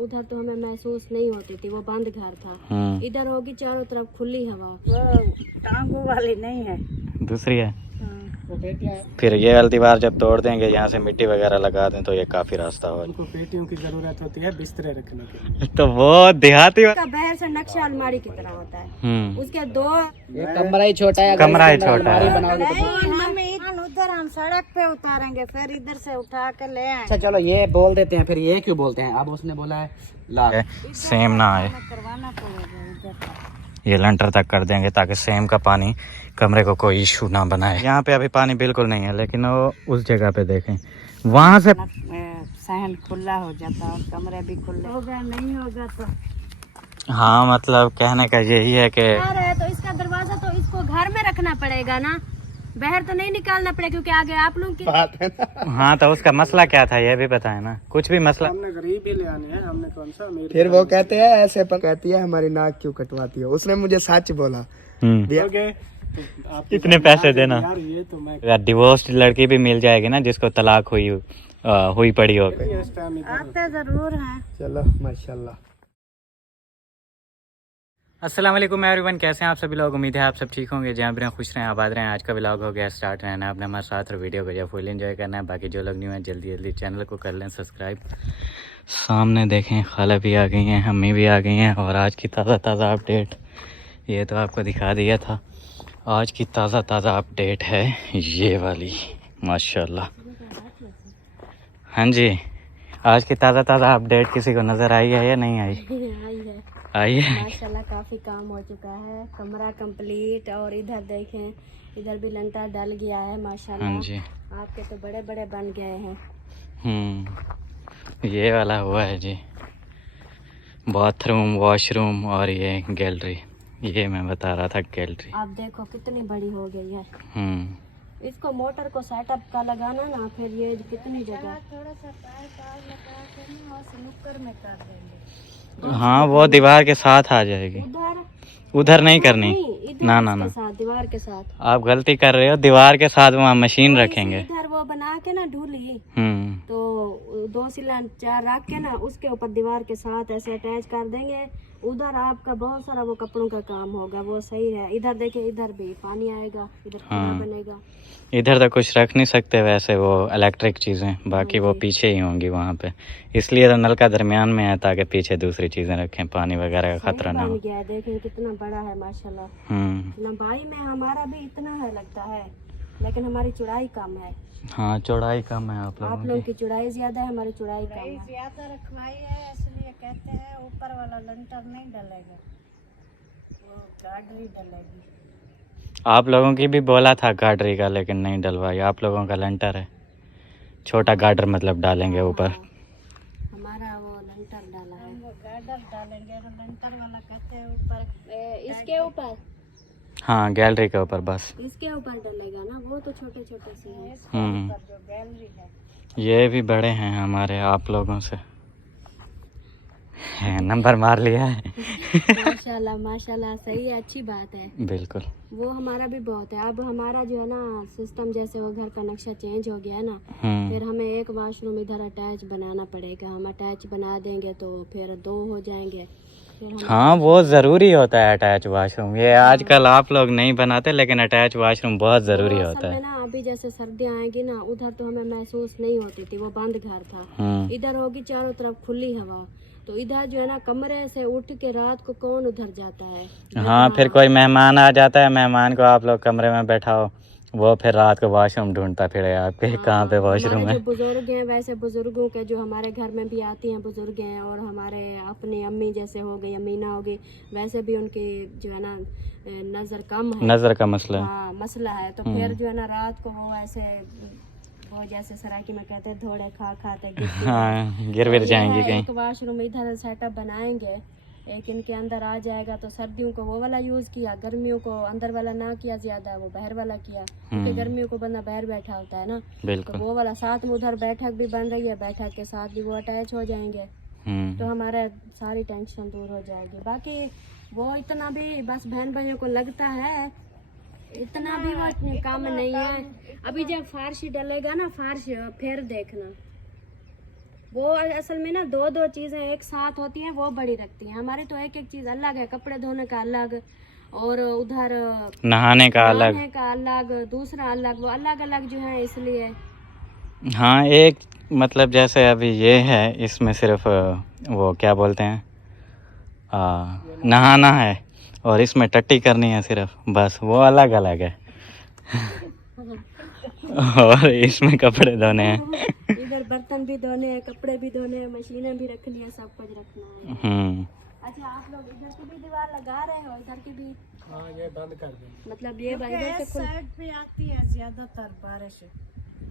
उधर तो हमें महसूस नहीं होती थी, वो बंद घर था। इधर होगी चारों तरफ खुली हवा। टांगों वाली नहीं है, दूसरी है। फिर ये वाली दीवार जब तोड़ देंगे, यहाँ से मिट्टी वगैरह लगा दें तो ये काफी रास्ता हो। उनको पेटियों की जरूरत होती है बिस्तरे रखने के लिए। तो वो देहाती का बाहर से नक्शा अलमारी की तरह होता है। उसके दो कमरा ही छोटा है, कमरा ही छोटा है। हम उधर हम सड़क पे उतारेंगे, फिर इधर से उठा के ले आए। अच्छा चलो ये बोल देते हैं, फिर ये क्यों बोलते हैं? अब उसने बोला है ला सेम ना आए, करवाना पड़ेगा इधर। ये लेंटर तक कर देंगे ताकि सेम का पानी कमरे को कोई इशू ना बनाए। यहाँ पे अभी पानी बिल्कुल नहीं है, लेकिन वो उस जगह पे देखें, वहाँ से सहन खुला हो जाता और कमरे भी खुले होगा। नहीं होगा तो हाँ, मतलब कहने का यही है कि तो इसका दरवाजा तो इसको घर में रखना पड़ेगा ना, बाहर तो नहीं निकालना पड़ेगा, क्योंकि आगे आप लोग की बात है ना। हाँ, तो उसका मसला क्या था ये भी बताए ना, कुछ भी मसला। हमने गरीब ही ले आने हैं, हमने कौन सा अमीर। फिर वो कहते हैं ऐसे पर कहती है हमारी नाक क्यों कटवाती हो। उसने मुझे सच बोला। दोगे तो आप इतने पैसे देना। यार ये तो मैं अगर डिवोर्स्ड लड़की भी मिल जाएगी ना जिसको तलाक हुई पड़ी हो, इस टाइम इधर आते जरूर हैं। चलो माशाल्लाह। अस्सलाम वालेकुम एवरीवन, कैसे हैं आप सभी लोग। उम्मीद है आप सब ठीक होंगे, जहाँ भी रहें खुश रहें, आबाद रहें। आज का व्लॉग हो गया स्टार्ट, रहना है अपने हमारे साथ और वीडियो को जो फुल एंजॉय करना है। बाकी जो लोग न्यू हैं जल्दी जल्दी चैनल को कर लें सब्सक्राइब। सामने देखें खाला भी आ गई हैं, अम्मी भी आ गई हैं, और आज की ताज़ा अपडेट ये तो आपको दिखा दिया था। आज की ताज़ा अपडेट है ये वाली, माशाल्लाह। हाँ जी, आज की ताज़ा अपडेट किसी को नज़र आई है या नहीं आई? आई है माशाल्लाह, काफी काम हो चुका है, कमरा कंप्लीट। और इधर देखें, इधर भी लंटर डल गया है माशाल्लाह। हाँ जी, आपके तो बड़े बड़े बन गए हैं। ये वाला हुआ है जी, बाथरूम, वॉशरूम और ये गैलरी। ये मैं बता रहा था, गैलरी आप देखो कितनी बड़ी हो गई है। इसको मोटर को सेटअप का लगाना ना, फिर ये कितनी जगह थोड़ा सा लगा के ना और नुक्कड़ में कर देंगे। हाँ, वो दीवार के साथ आ जाएगी, उधर नहीं करनी। ना ना ना, दीवार के साथ आप गलती कर रहे हो। दीवार के साथ वहाँ मशीन रखेंगे। इधर वो बना के ना ढूली, तो 2 सिलेंडर 4 रख के ना उसके ऊपर दीवार के साथ ऐसे अटैच कर देंगे। उधर आपका बहुत सारा वो कपड़ों का काम होगा, वो सही है। इधर देखिए, इधर भी पानी आएगा, इधर कुआं बनेगा। इधर तो कुछ रख नहीं सकते वैसे, वो इलेक्ट्रिक चीज़ें, बाकी वो पीछे ही होंगी वहाँ पे। इसलिए तो नल का दरमियान में है ताकि पीछे दूसरी चीज़ें रखें, पानी वगैरह का खतरा ना हो। देखिए कितना बड़ा है माशाल्लाह। लंबाई में हमारा भी इतना है लगता है, लेकिन हमारी चौड़ाई कम है। हाँ, चौड़ाई कम है आप लोगों लोगों की चौड़ाई ज्यादा है, हमारी चौड़ाई कम है। ज्यादा रखवाई है, इसलिए कहते हैं ऊपर वाला लंटर नहीं डलेगा, वो गाडरी डलेगी। आप लोगों की भी बोला था गाडरी का, लेकिन नहीं डलवाई। आप लोगों का लंटर है, छोटा गाडर मतलब डालेंगे ऊपर। हमारा वो लंटर डाला है, वो गाडर डालेंगे। तो लंटर वाला कहते हैं ऊपर, इसके ऊपर। हाँ, गैलरी के ऊपर, बस इसके ऊपर डलेगा ना, वो तो छोटे छोटे से हैं। जो गैलरी है ये भी बड़े हैं हमारे आप लोगों से। नंबर मार लिया है। माशाल्लाह माशाल्लाह, सही है, अच्छी बात है। बिल्कुल, वो हमारा भी बहुत है। अब हमारा जो है ना सिस्टम, जैसे वो घर का नक्शा चेंज हो गया है ना, फिर हमें एक वॉशरूम इधर अटैच बनाना पड़ेगा। हम अटैच बना देंगे तो फिर 2 हो जाएंगे। हाँ, वो ज़रूरी होता है अटैच वॉशरूम। ये आजकल आप लोग नहीं बनाते, लेकिन अटैच वॉशरूम बहुत ज़रूरी होता है ना। अभी जैसे सर्दियाँ आएगी ना, उधर तो हमें महसूस नहीं होती थी, वो बंद घर था। इधर होगी चारों तरफ खुली हवा, तो इधर जो है ना कमरे से उठ के रात को कौन उधर जाता है। हाँ, फिर कोई मेहमान आ जाता है, मेहमान को आप लोग कमरे में बैठाओ, वो फिर रात को वॉशरूम ढूंढता फिरे आपके कहाँ पे वॉशरूम है। जो बुजुर्ग हैं, वैसे बुजुर्गों के जो हमारे घर में भी आती हैं बुजुर्ग हैं, और हमारे अपनी अम्मी जैसे हो गई, अमीना हो गई, वैसे भी उनकी जो है ना नजर कम है, नजर का मसला है। मसला है। तो फिर जो है ना रात को वो ऐसे, वो जैसे सराकी में कहते हैं धोड़े खाते गिर विर जाएंगे कहीं। एक वॉशरूम इधर सेटअप बनाएंगे, एक इनके अंदर आ जाएगा। तो सर्दियों को वो वाला यूज किया, गर्मियों को अंदर वाला ना किया ज्यादा, वो बाहर वाला किया, क्योंकि गर्मियों को बंदा बाहर बैठा होता है ना। तो वो वाला साथ में उधर बैठक भी बन रही है, बैठक के साथ भी वो अटैच हो जाएंगे, तो हमारा सारी टेंशन दूर हो जाएगी। बाकी वो इतना भी बस बहन भाइयों को लगता है, इतना भी वो इतने काम नहीं है। अभी जब फार्श डलेगा ना, फार्श फिर देखना, वो असल में ना दो दो चीजें एक साथ होती हैं, वो बड़ी रखती हैं। हमारी तो एक एक चीज अलग है, कपड़े धोने का अलग और उधर नहाने का अलग, नहाने का अलग, दूसरा अलग, वो अलग अलग जो है इसलिए। हाँ एक मतलब जैसे अभी ये है, इसमें सिर्फ वो क्या बोलते हैं नहाना है, और इसमें टट्टी करनी है सिर्फ, बस वो अलग अलग है। और इसमें कपड़े धोने हैं। इधर बर्तन भी धोने हैं, कपड़े भी धोने हैं, मशीनें भी रखनी है, सब कुछ रखना है। अच्छा आप लोग इधर की भी दीवार लगा रहे हो, इधर की भी? हाँ ये बंद कर दें। मतलब ये इधर से खुल, साइड पे आती है ज्यादातर बारिश,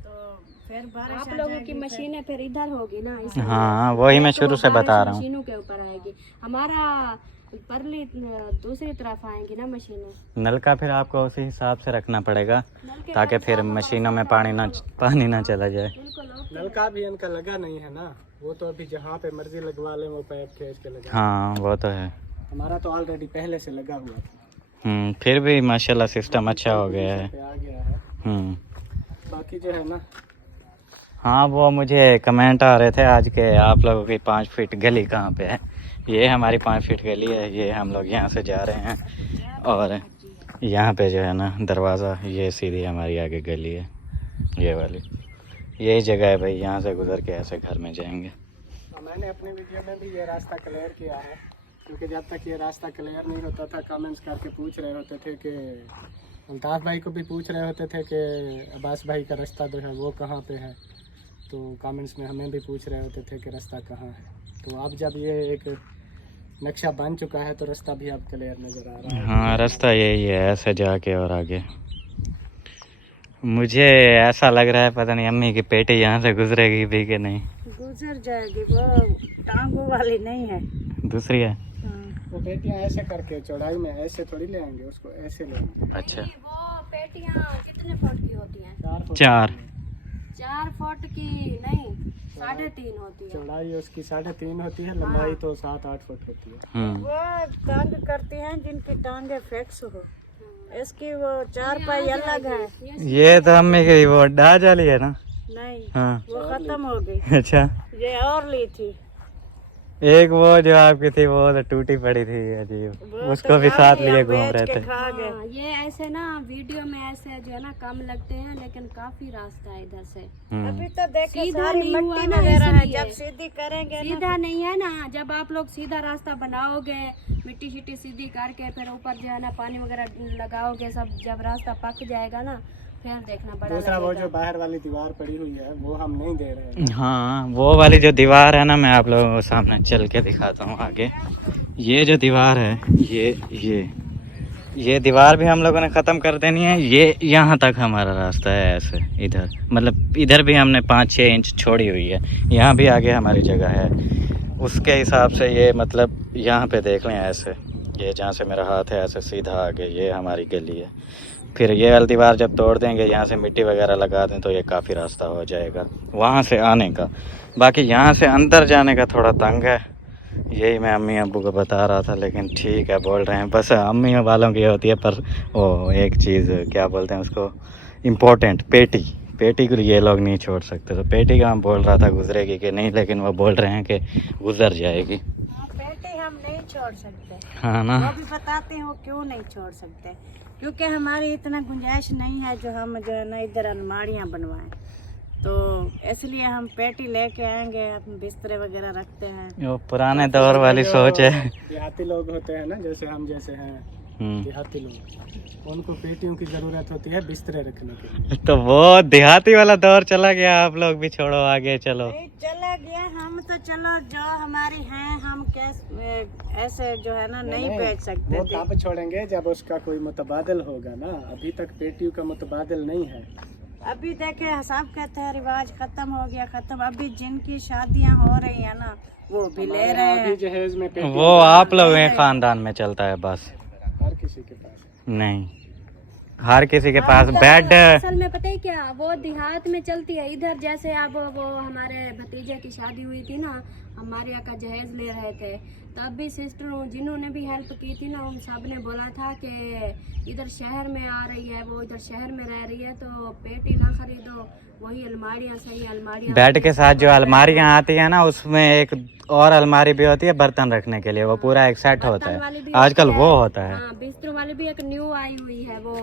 तो फिर बारिश आप लोगों की मशीनें फिर इधर होगी ना, इसलिए। हाँ वही मैं शुरू से बता रहा हूँ। मशीनों के ऊपर आएगी, हमारा परली दूसरी तरफ आएंगी ना मशीनें। नलका फिर आपको उसी हिसाब से रखना पड़ेगा ताकि फिर मशीनों में पानी ना चला जाए। नलका भी इनका लगा नहीं है ना, वो तो अभी जहाँ पे मर्जी लगवा ले वो पैप खींच के लगा। हाँ वो तो है। हमारा तो ऑलरेडी पहले से लगा हुआ था। फिर भी माशाल्लाह सिस्टम अच्छा हो गया है। आ गया है। बाकी जो है ना, हाँ वो मुझे कमेंट आ रहे थे आज के आप लोगों की 5 फीट गली कहाँ पे है। ये हमारी 5 फीट गली है, ये हम लोग यहाँ से जा रहे हैं, और यहाँ पे जो है ना दरवाज़ा, ये सीधी हमारी आगे गली है, ये वाली यही जगह है भाई। यहाँ से गुजर के ऐसे घर में जाएंगे। मैंने अपने वीडियो में भी ये रास्ता क्लियर किया है, क्योंकि जब तक ये रास्ता क्लियर नहीं होता था कमेंट्स करके पूछ रहे होते थे कि अल्ताफ़ भाई को भी पूछ रहे होते थे कि अब्बास भाई का रास्ता जो है वो कहाँ पे है, तो कमेंट्स में हमें भी पूछ रहे होते थे कि रास्ता कहाँ है। तो अब जब ये एक नक्शा बन चुका है तो रास्ता भी अब क्लियर नज़र आ रहा है। हाँ रास्ता यही है, ऐसे जाके और आगे। मुझे ऐसा लग रहा है पता नहीं अम्मी की पेटी यहाँ से गुजरेगी भी कि नहीं। गुजर जाएगी, वो टांगों वाली नहीं है, दूसरी है। वो पेटियाँ ऐसे करके चौड़ाई में ऐसे थोड़ी ले आएंगे, उसको ऐसे ले आएंगे। अच्छा वो पेटियां कितने फुट की होती हैं? 4 फुट की नहीं, 3.5 होती है। चौड़ाई उसकी 3.5 होती है, लंबाई तो 7-8 फुट होती है। वो तंग करती हैं जिनकी टांगे फिक्स हो, इसकी वो 4 पाई अलग है। ये तो अम्मी की वो डाज वाली है ना? नहीं हाँ वो खत्म हो गई। अच्छा ये और ली थी, एक वो जो आपकी थी वो तो टूटी पड़ी थी अजीब, उसको भी साथ लिए घूम रहे थे। हाँ, ये ऐसे ना वीडियो में ऐसे जो है ना कम लगते हैं, लेकिन काफी रास्ता है इधर से। अभी तो देखो सीधा सारी नहीं हुआ मट्टी ना, वगैरह है, इसलिए। जब सीधी करेंगे सीधा नहीं है ना, जब आप लोग सीधा रास्ता बनाओगे, मिट्टी शिट्टी सीधी करके फिर ऊपर जो है ना पानी वगैरह लगाओगे, सब जब रास्ता पक जाएगा ना फिर देखना बड़ा दूसरा वो लगेगा। जो बाहर वाली दीवार पड़ी हुई है वो हम नहीं दे रहे हैं। हाँ वो वाली जो दीवार है ना, मैं आप लोगों को सामने चल के दिखाता हूँ आगे। ये जो दीवार है, ये दीवार भी हम लोगों ने ख़त्म कर देनी है। ये यहाँ तक हमारा रास्ता है ऐसे, इधर मतलब इधर भी हमने 5-6 इंच छोड़ी हुई है, यहाँ भी आगे हमारी जगह है। उसके हिसाब से ये मतलब यहाँ पे देख लें ऐसे, ये जहाँ से मेरा हाथ है ऐसे सीधा आगे ये हमारी गली है। फिर ये वाली दीवार जब तोड़ देंगे, यहाँ से मिट्टी वगैरह लगा दें तो ये काफ़ी रास्ता हो जाएगा वहाँ से आने का। बाकी यहाँ से अंदर जाने का थोड़ा तंग है, यही मैं अम्मी अब्बू को बता रहा था, लेकिन ठीक है बोल रहे हैं। बस अम्मी वालों की होती है, पर वो एक चीज़ क्या बोलते हैं उसको, इम्पोर्टेंट, पेटी को ये लोग नहीं छोड़ सकते। तो पेटी का हम बोल रहा था गुजरेगी कि नहीं, लेकिन वो बोल रहे हैं कि गुजर जाएगी। पेटी हम नहीं छोड़ सकते, हाँ ना, वो भी बताते हैं वो क्यों नहीं छोड़ सकते, क्योंकि हमारी इतना गुंजाइश नहीं है जो हम जो है ना इधर अलमारियाँ बनवाएं, तो इसलिए हम पेटी लेके आएंगे, हम बिस्तरे वगैरह रखते हैं। वो पुराने दौर वाली सोच है। देहाती लोग होते हैं ना, जैसे हम जैसे हैं देहाती लोग, उनको पेटियों की ज़रूरत होती है बिस्तरे रखने के लिए। तो वो देहाती वाला दौर चला गया, आप लोग भी छोड़ो आगे चलो। नहीं चला गया, हम तो चलो जो हमारी हैं हम कैसे ऐसे जो है ना नहीं बेच सकते वो थे। तब छोड़ेंगे जब उसका कोई मुतबादिल होगा ना, अभी तक पेटियों का मुतबादिल नहीं है। अभी देखे सब कहते हैं रिवाज खत्म हो गया, खत्म। अभी जिनकी शादियां हो रही है ना वो भी ले रहे अभी हैं। जहेज में पेटियां वो आप लोग हैं खानदान में चलता है बस, हर किसी के पास नहीं हर किसी के पास बेड। असल में पता है क्या, वो देहात में चलती है। इधर जैसे अब वो हमारे भतीजे की शादी हुई थी ना, हमारे यहाँ का जहेज ले रहे थे, तब भी सिस्टर जिन्होंने भी हेल्प की थी ना, उन सब ने बोला था कि इधर शहर में आ रही है, वो इधर शहर में रह रही है, तो पेटी ना खरीदो, वही अलमारियाँ सही, अलमारियाँ बेड के साथ जो अलमारियाँ आती है ना, उसमें एक और अलमारी भी होती है बर्तन रखने के लिए, वो पूरा एक सेट होता है, आजकल वो होता है। हाँ, बिस्तर वाली भी एक न्यू आई हुई है, वो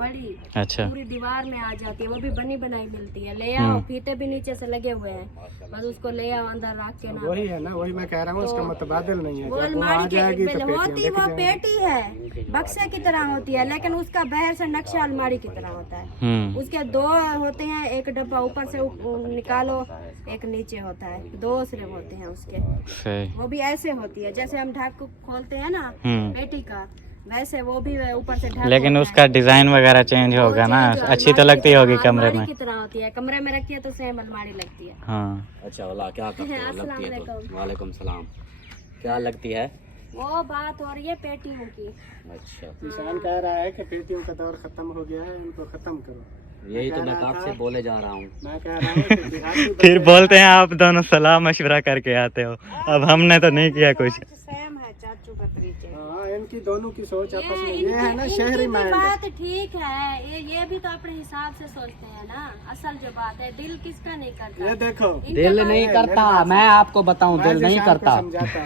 बड़ी अच्छा, पूरी दीवार में आ जाती है, वो भी बनी बनाई मिलती है, ले आओ, फीते भी नीचे से लगे हुए हैं, बस उसको ले आओ अंदर रख के ना। वही है ना, वही मैं कह रहा हूँ, उसका मुतबादिल नहीं है। वो जब वो आ अलमारी जाएगी के तो होती वो पेटी है, बक्से की तरह होती है, लेकिन उसका बाहर से नक्शा अलमारी की तरह होता है। उसके दो होते हैं, एक डब्बा ऊपर से निकालो, एक नीचे होता है, दो सिर्फ होते हैं उसके। सही। वो भी ऐसे होती है जैसे हम ढक खोलते हैं ना पेटी का, वैसे वो भी ऊपर से ढक। लेकिन उसका डिजाइन वगैरह चेंज होगा ना, अच्छी तो लगती होगी कमरे में। की तरह होती है, कमरे में रखी है तो सेम अलमारी लगती है। हाँ, अच्छा वाला क्या करते हो? लगती है तो वालेकुम सलाम। क्या लगती है? वो बात हो रही है पेटियों की। अच्छा, किसान कह रहा है कि पेटियों का दौर खत्म हो गया है, इनको खत्म करो। यही तो मैं कब से बोले जा रहा हूँ। मैं कह रहा हूँ कि देहाती फिर बोलते हैं आप दोनों सलाह मशवरा करके आते हो, अब हमने तो नहीं किया कुछ। सेम है चाचू का तरीके। हाँ, इनकी दोनों की सोच आपस में ये है ना, शहरी माइंड। बात ठीक है, ये भी तो अपने हिसाब से सोचते हैं ना, असल जो बात है दिल किसका नहीं करता। ये देखो, दिल नहीं करता, मैं आपको बताऊं, दिल नहीं करता,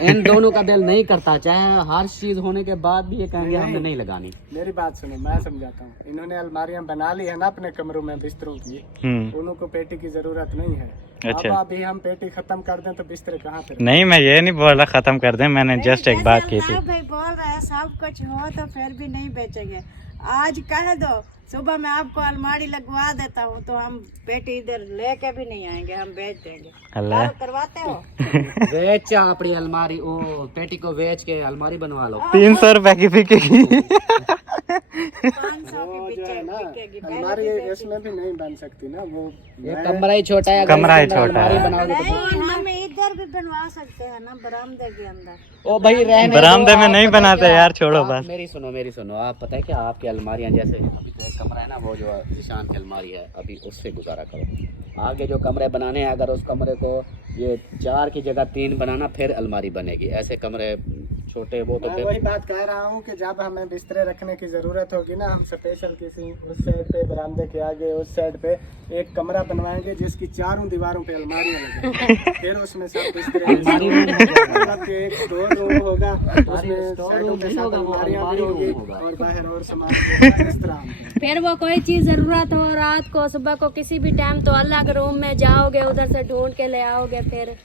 इन दोनों का दिल नहीं करता, चाहे हर चीज होने के बाद भी ये कहेंगे हमने नहीं लगानी। मेरी बात सुनो, मैं समझाता हूँ। इन्होंने अलमारियां बना ली है ना अपने कमरों में बिस्तरों की, उन्हों को पेटी की जरूरत नहीं है। अच्छा। अब अभी हम पेटी खत्म कर दें तो बिस्तर कहाँ पे? नहीं, मैं ये नहीं बोल रहा खत्म कर दें, मैंने जस्ट एक बात की थी। भाई बोल रहा है सब कुछ हो तो फिर भी नहीं बेचेंगे, आज कह दो सुबह मैं आपको अलमारी लगवा देता हूँ तो हम पेटी इधर लेके भी नहीं आएंगे, हम बेच देंगे। अल्लाह, करवाते हो? बेच अपनी अलमारी, ओ पेटी को बेच के अलमारी बनवा लो। 300 रुपए की बिकेगी। 500 की जो है ना, बिकेगी। अलमारी इसमें भी नहीं बन सकती ना, वो ये कमरा ही छोटा है, कमरा ही अगर इसके अंदर छोटा है। अलमारी बनाओगे तो नहीं, हम इधर भी बनवा सकते हैं ना, बरामदे के अंदर। ओ भाई रहने बरामदे में नहीं बनाते यार, छोड़ो आप बस। मेरी सुनो, आप पता है क्या, आपकी अलमारियां जैसे अभी तो एक कमरा है ना, वो जो निशान की अलमारी है, अभी उससे गुजारा करो। आगे जो कमरे बनाने हैं, अगर उस कमरे को ये 4 की जगह 3 बनाना, फिर अलमारी बनेगी। ऐसे कमरे छोटे वो तो मैं वही बात कह रहा हूँ कि जब हमें बिस्तरे रखने की जरूरत होगी ना, हम स्पेशल किसी उस साइड पे, बरामदे के आगे उस साइड पे एक कमरा बनवाएंगे जिसकी 4 दीवारों पे अलमारी लगेगी। फिर उसमें सब बिस्तरे, मतलब कि एक स्टोर रूम होगा, उसमें साइडों पे सब अलमारियां भी होगी और बाहर और सामान इस तरह। फिर वो कोई चीज जरूरत हो, रात को सुबह को किसी भी टाइम, तो अलग रूम में जाओगे, उधर से ढूंढ के ले आओगे। फिर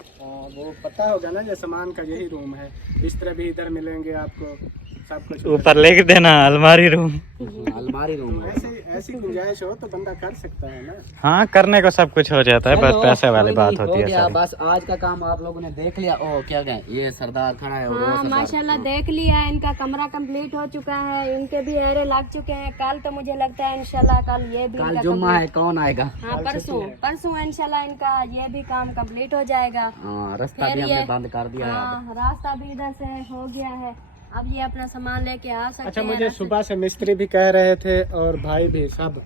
वो पता होगा ना, ये सामान का यही रूम है, बिस्तर भी इधर मिलेंगे आपको, सब कुछ ऊपर लिख देना अलमारी रूम। अलमारी रूम है। ऐसी गुंजाइश हो तो बंदा कर सकता है ना। हाँ, करने को सब कुछ हो जाता है, बस चलो, पैसे वाली कोई बात नहीं, होती हो है गया, सारी। बस आज का काम आप लोगों ने देख लिया। ओ क्या गए, ये सरदार खड़ा है, और वो हाँ, सरदार। माशाल्लाह देख लिया, इनका कमरा कंप्लीट हो चुका है, इनके भी एरे लग चुके हैं। कल तो मुझे लगता है इंशाल्लाह कल ये भी कल इनका जुम्मा है, कौन आएगा? हाँ, परसों इंशाल्लाह इनका ये भी काम कंप्लीट हो जाएगा। हाँ, रास्ता भी फिर हमने ये- बंद कर दिया है। हाँ, रास्ता भी इधर से हो गया है, अब ये अपना सामान लेके आ सकते अच्छा, हैं। मुझे सुबह से मिस्त्री भी कह रहे थे और भाई भी, सब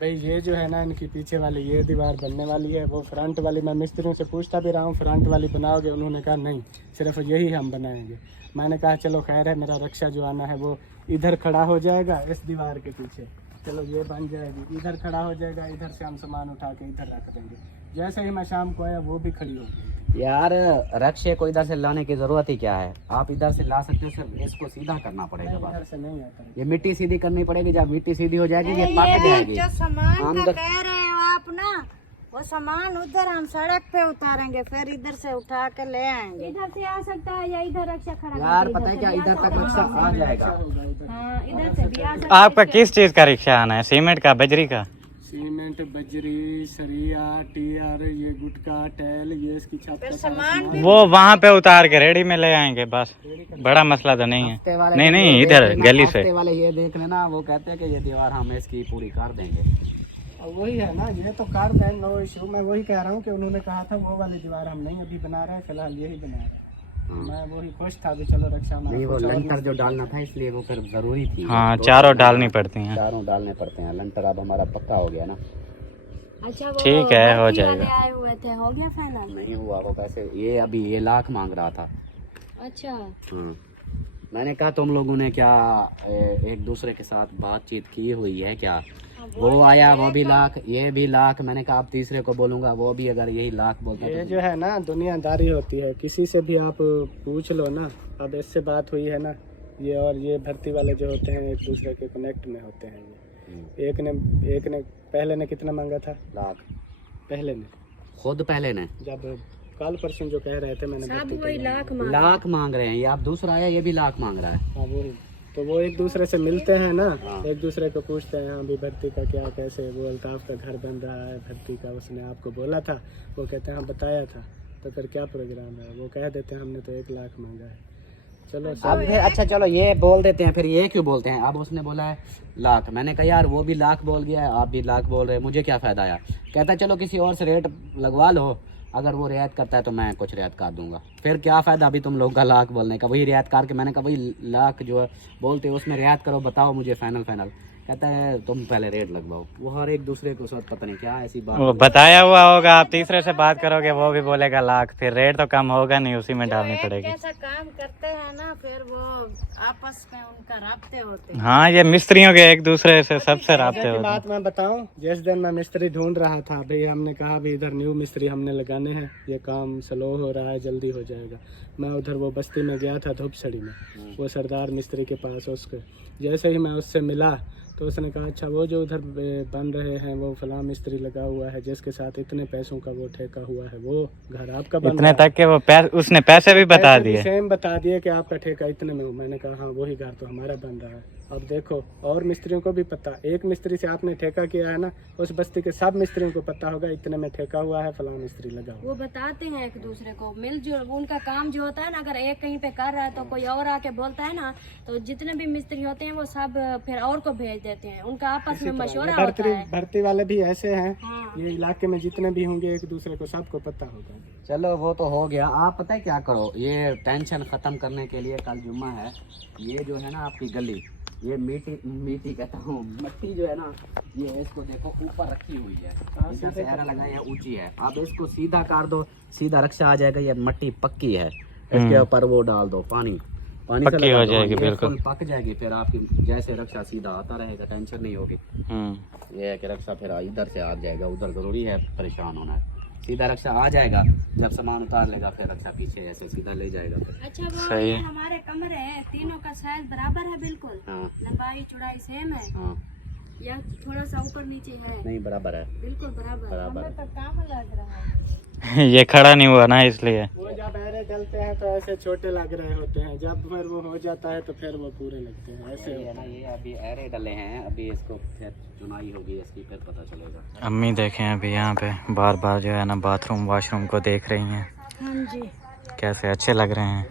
भाई ये जो है ना, इनकी पीछे वाली ये दीवार बनने वाली है, वो फ्रंट वाली, मैं मिस्त्रियों से पूछता भी रहा हूँ फ्रंट वाली बनाओगे, उन्होंने कहा नहीं, सिर्फ यही हम बनाएंगे। मैंने कहा चलो खैर है, मेरा रक्षा जो आना है वो इधर खड़ा हो जाएगा इस दीवार के पीछे, चलो ये बन जाएगी, इधर खड़ा हो जाएगा, इधर से हम सामान उठा के इधर रख देंगे। जैसे ही मैं शाम को आया वो भी खड़ी हो गई। यार रक्षे को इधर से लाने की जरूरत ही क्या है, आप इधर से ला सकते हो, सिर्फ इसको सीधा करना पड़ेगा। इधर बस से नहीं आता है। ये मिट्टी सीधी करनी पड़ेगी, जब मिट्टी सीधी हो जाएगी ये ये पक भी जाएगी। जो सामान का अंदर- कह रहे हो आप ना, वो सामान उधर हम सड़क पे उतारेंगे, फिर इधर से उठा के ले आएंगे। इधर से आ सकता है या इधर रक्षा खड़ा यार करके पता है इधर क्या, से भी इधर आ तक सकता रक्षा आ जाएगा। होगा इधर। है। हाँ, इधर से भी आ सकता है। आपका किस चीज का रिक्शा आना है, सीमेंट का, बजरी का? सीमेंट, बजरी, सरिया, टीयर, ये गुटका, टैल, ये इसकी छत का सामान भी वो वहाँ पे उतार के रेडी में ले आएंगे, बस बड़ा मसला तो नहीं है। हफ्ते वाले नहीं ये नहीं, देख इधर लेना, गली से। हफ्ते वाले ये देख लेना, वो कहते हैं कि ये दीवार हम इसकी पूरी कर देंगे। और वही है ना, ये तो कार दें, नो इशू। मैं वही कह रहा हूँ कि उन्होंने कहा था वो वाली दीवार हम नहीं अभी बना रहे, फिलहाल यही बना रहे हैं। मैं वही खुश था भी चलो रक्षा में नहीं, वो लंटर जो डालना था इसलिए वो फिर जरूरी थी। हाँ, चारों डालनी पड़ती हैं। चारों डालने पड़ते हैं। लंटर अब हमारा पक्का हो गया ना। अच्छा वो ठीक है, हो भर्ती जाएगा। वाले आए हुए थे, हो गया फाइनल? नहीं हुआ वो पैसे, ये अभी ये लाख मांग रहा था। अच्छा मैंने कहा तुम लोगों ने क्या एक दूसरे के साथ बातचीत की हुई है क्या? वो आया वो भी लाख, ये भी लाख। मैंने कहा अब तीसरे को बोलूंगा, वो भी अगर यही लाख बोलता ये तो जो है ना दुनियादारी होती है, किसी से भी आप पूछ लो ना। अब इससे बात हुई है ना, ये और ये भर्ती वाले जो होते हैं एक दूसरे के कनेक्ट में होते हैं। ये एक ने पहले ने कितना मांगा था? लाख। पहले ने खुद पहले ने जब कल परसों जो कह रहे थे मैंने सब भर्ती वही करवानी लाख है। मांग लाख मांग रहे हैं। ये आप दूसरा आया, ये भी लाख मांग रहा है। हाँ वो तो वो एक दूसरे से मिलते हैं ना, हाँ। एक दूसरे को पूछते हैं हाँ भी भर्ती का क्या कैसे, वो अल्ताफ का घर बन रहा है भर्ती का, उसने आपको बोला था? वो कहते हैं हाँ बताया था। तो फिर क्या प्रोग्राम है? वो कह देते हैं हमने तो 1 लाख मांगा है। चलो अब फिर अच्छा चलो ये बोल देते हैं, फिर ये क्यों बोलते हैं? अब उसने बोला है लाख, मैंने कहा यार वो भी लाख बोल गया है, आप भी लाख बोल रहे हैं, मुझे क्या फ़ायदा आया? कहता है चलो किसी और से रेट लगवा लो, अगर वो रियायत करता है तो मैं कुछ रियायत कर दूंगा। फिर क्या फ़ायदा अभी तुम लोग का लाख बोलने का? वही रियायत करके मैंने कहा वही लाख जो बोलते हो उसमें रियायत करो, बताओ मुझे फाइनल। कहता है तुम पहले रेट लगवाओ। वो हर एक दूसरे को साथ पता नहीं क्या ऐसी बात। वो बताया हुआ होगा, आप तीसरे से बात करोगे वो भी बोलेगा लाख, फिर रेट तो कम होगा नहीं, उसी में डालनी पड़ेगी। कैसा काम करते हैं ना, फिर वो आपस में उनका राब्ते होते हैं। हाँ ये मिस्त्रियों के एक दूसरे से सबसे राब्ते की होते हैं। बात मैं बताऊं, जिस दिन मैं मिस्त्री ढूंढ रहा था भाई, हमने कहा भी इधर न्यू मिस्त्री हमने लगाने हैं, ये काम स्लो हो रहा है, जल्दी हो जाएगा। मैं उधर वो बस्ती में गया था धूपसड़ी में, वो सरदार मिस्त्री के पास। उसके जैसे ही मैं उससे मिला तो उसने कहा अच्छा वो जो उधर बन रहे हैं वो फलां मिस्त्री लगा हुआ है जिसके साथ इतने पैसों का वो ठेका हुआ है, वो घर आपका बन इतने रहा है। तक के वो उसने पैसे भी बता पैसे भी दिए। सेम बता दिए कि आपका ठेका इतने में हो। मैंने कहा हाँ वही घर तो हमारा बन रहा है। अब देखो और मिस्त्रियों को भी पता, एक मिस्त्री से आपने ठेका किया है ना, उस बस्ती के सब मिस्त्रियों को पता होगा इतने में ठेका हुआ है, फलां मिस्त्री लगा हुआ। वो बताते हैं एक दूसरे को, मिलजुल उनका काम जो होता है ना, अगर एक कहीं पे कर रहा है तो कोई और आके बोलता है ना, तो जितने भी मिस्त्री होते हैं वो सब फिर और को भेज देते हैं, उनका आपस में मशवरा होता है। भर्ती वाले भी ऐसे हैं, हाँ। ये इलाके में जितने भी होंगे एक दूसरे को सबको पता होगा। चलो वो तो हो गया। आप पता है क्या करो, ये टेंशन ख़त्म करने के लिए कल जुम्मा है, ये जो है ना आपकी गली, ये मिट्टी कहता हूँ, मिट्टी जो है ना, ये इसको देखो ऊपर रखी हुई है, इधर से एरा लगाए हैं, ऊंची है। अब इसको सीधा कर दो, सीधा रक्षा आ जाएगा। ये मिट्टी पक्की है, इसके ऊपर वो डाल दो पानी से पक्की लगा हो दो, जाएगी, ये बिल्कुल फुल पक जाएगी। फिर आपकी जैसे रक्षा सीधा आता रहेगा, टेंशन नहीं होगी। ये है कि रक्षा फिर इधर से आ जाएगा, उधर जरूरी है परेशान होना है। सीधा रक्षा आ जाएगा, जब सामान उतार लेगा फिर रक्षा पीछे ऐसे सीधा ले जाएगा। अच्छा वो सही है। हमारे कमरे हैं तीनों का साइज बराबर है बिल्कुल, हाँ लंबाई चौड़ाई सेम है हाँ, या थोड़ा सा ऊपर नीचे है? नहीं बराबर है, बिल्कुल बराबर। बराबर। तो काम लग रहा है। ये खड़ा नहीं हुआ ना इसलिए। वो जब एरे डलते हैं तो ऐसे छोटे लग रहे होते हैं, जब फिर वो हो जाता है तो फिर वो पूरे लगते हैं, ऐसे ये है ना, ये अभी एरे डले हैं, अभी इसको फिर चुनाई होगी इसकी, फिर पता चलेगा। अम्मी देखें अभी यहाँ पे बार बार जो है ना बाथरूम वाशरूम को देख रही हैं, हाँ जी, कैसे अच्छे लग रहे हैं,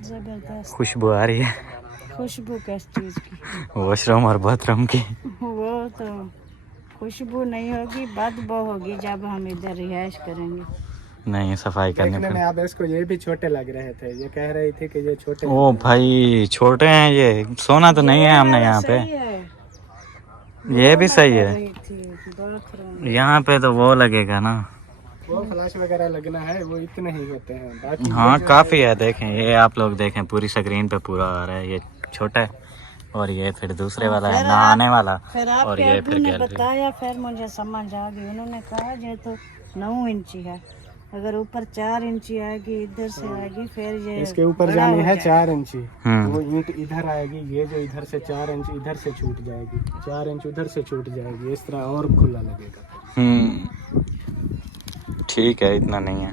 जबरदस्त खुशबू आ रही है खुशबू किस चीज़ की? वॉशरूम और बाथरूम की। वो तो खुशबू नहीं होगी, बदबू होगी जब हम इधर रिहाइश करेंगे। नहीं सफाई करनी देखने में। पड़ेगी। अब इसको ये भी छोटे लग रहे थे, ये कह रही थी कि ये छोटे ओ भाई छोटे हैं ये, सोना तो नहीं है हमने यहाँ पे। सही है, ये भी सही है, रही थी बाथरूम। यहाँ पे तो वो लगेगा ना। वो फ्लैश वगैरह लगना है, वो इतने ही होते हैं। बाकी हाँ काफी है, देखें ये आप लोग देखें पूरी स्क्रीन पे पूरा आ रहा है। ये छोटा है और ये फिर दूसरे वाला है नहाने वाला, फिर और आपके ये अब्बू फिर ने गैलरी। बताया, फिर मुझे समझ आ गई। उन्होंने कहा ये तो 9 इंची है, अगर ऊपर 4 इंची आएगी इधर से आएगी, फिर ये इसके ऊपर बड़ा जानी हो है जाएगा। 4 इंची, हम्म। वो ईंट इधर आएगी, ये जो इधर से 4 इंच इधर से छूट जाएगी, 4 इंच उधर से छूट जाएगी, इस तरह और खुला लगेगा। ठीक है, इतना नहीं है।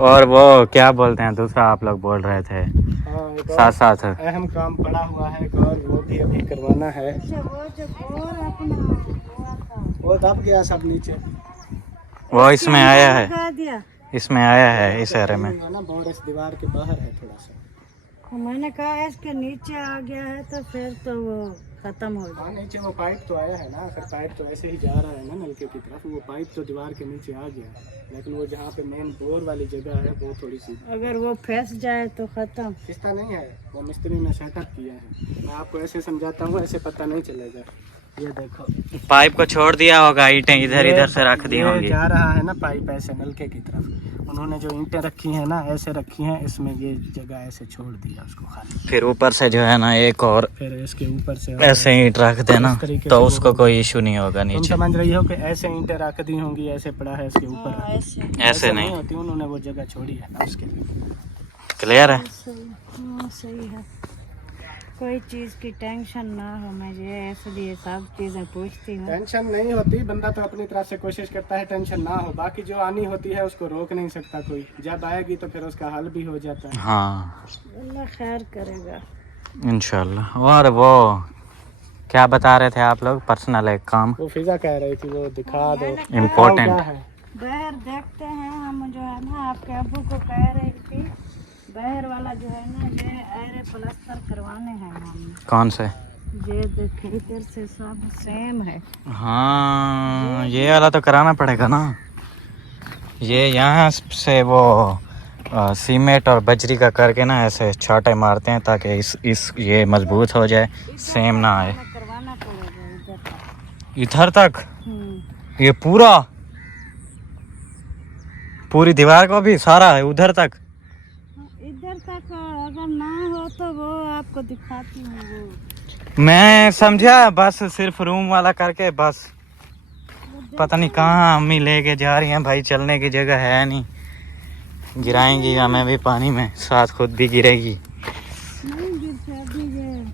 और वो क्या बोलते हैं दूसरा आप लोग बोल रहे थे, हाँ एक और साथ साथ अहम काम पड़ा हुआ है एक और, वो भी अभी करवाना है। अच्छा, वो जो बोर अपना हुआ था, वो दब गया सब नीचे, वो इसमें आया है, लगा दिया। इसमें आया है इस एरे में। है ना, बोर इस दीवार के बाहर है थोड़ा सा। तो मैंने कहा इसके नीचे आ गया है तो फिर तो वो खत्म हो हाँ गया। नीचे वो पाइप तो आया है ना, फिर पाइप तो ऐसे ही जा रहा है ना नलके की तरफ, वो पाइप तो दीवार के नीचे आ गया, लेकिन वो जहाँ पे मेन बोर वाली जगह है वो थोड़ी सी अगर वो फंस जाए तो खत्म। किस्ता नहीं है, वो मिस्त्री ने सेटअप किया है। मैं आपको ऐसे समझाता हूँ, ऐसे पता नहीं चलेगा। ये देखो पाइप को छोड़ दिया होगा, ईंटें इधर इधर से रख दी ये होंगी। जा रहा है ना पाइप ऐसे नलके की तरफ, उन्होंने जो ईंटें रखी हैं ना ऐसे रखी हैं, इसमें ये जगह ऐसे छोड़ दिया उसको खाली। फिर ऊपर से जो है ना एक और फिर इसके ऊपर से ऐसे ईंट रख देना इस तरीके तो से उसको कोई इशू नहीं होगा तुम नीचे। समझ रही हो कि ऐसे ईंटें रख दी होंगी, ऐसे पड़ा है इसके ऊपर रख दी। ऐसे नहीं, होती, उन्होंने वो जगह छोड़ी है ना उसके लिए। क्लियर है। हाँ सही है, कोई चीज़ की टेंशन ना हो मुझे, इसलिए सब चीज़ें पूछती हूँ। टेंशन नहीं होती, बंदा तो अपनी तरफ से कोशिश करता है टेंशन ना हो, बाकी जो आनी होती है उसको रोक नहीं सकता कोई, जब आएगी तो फिर उसका हल भी हो जाता है। हाँ अल्लाह खैर करेगा इंशाल्लाह। और वो क्या बता रहे थे आप लोग, पर्सनल एक काम वो फिजा कह रही थी वो दिखा दो इम्पोर्टेंट। क्या है। बाहर देखते हैं हम, जो है ना आपके अब्बू को कह रही थी बाहर वाला जो है ना ये अरे प्लास्टर करवाने हैं हम। कौन से? ये देखे इधर से सब सेम है। हाँ ये वाला तो कराना पड़ेगा ना। ये यहाँ से वो सीमेंट और बजरी का करके ना ऐसे छाटे मारते हैं ताकि इस ये मजबूत हो जाए, सेम ना आए। करवाना पड़ेगा इधर। इधर तक ये पूरी दीवार को भी सारा है उधर तक। इधर तक अगर ना हो तो वो आपको दिखाती हूँ। वो मैं समझा, बस सिर्फ रूम वाला करके बस। पता नहीं कहाँ अम्मी लेके जा रही हैं भाई, चलने की जगह है नहीं, गिराएंगी हमें भी पानी में, साथ खुद भी गिरेगी। नहीं गिरते, अभी ये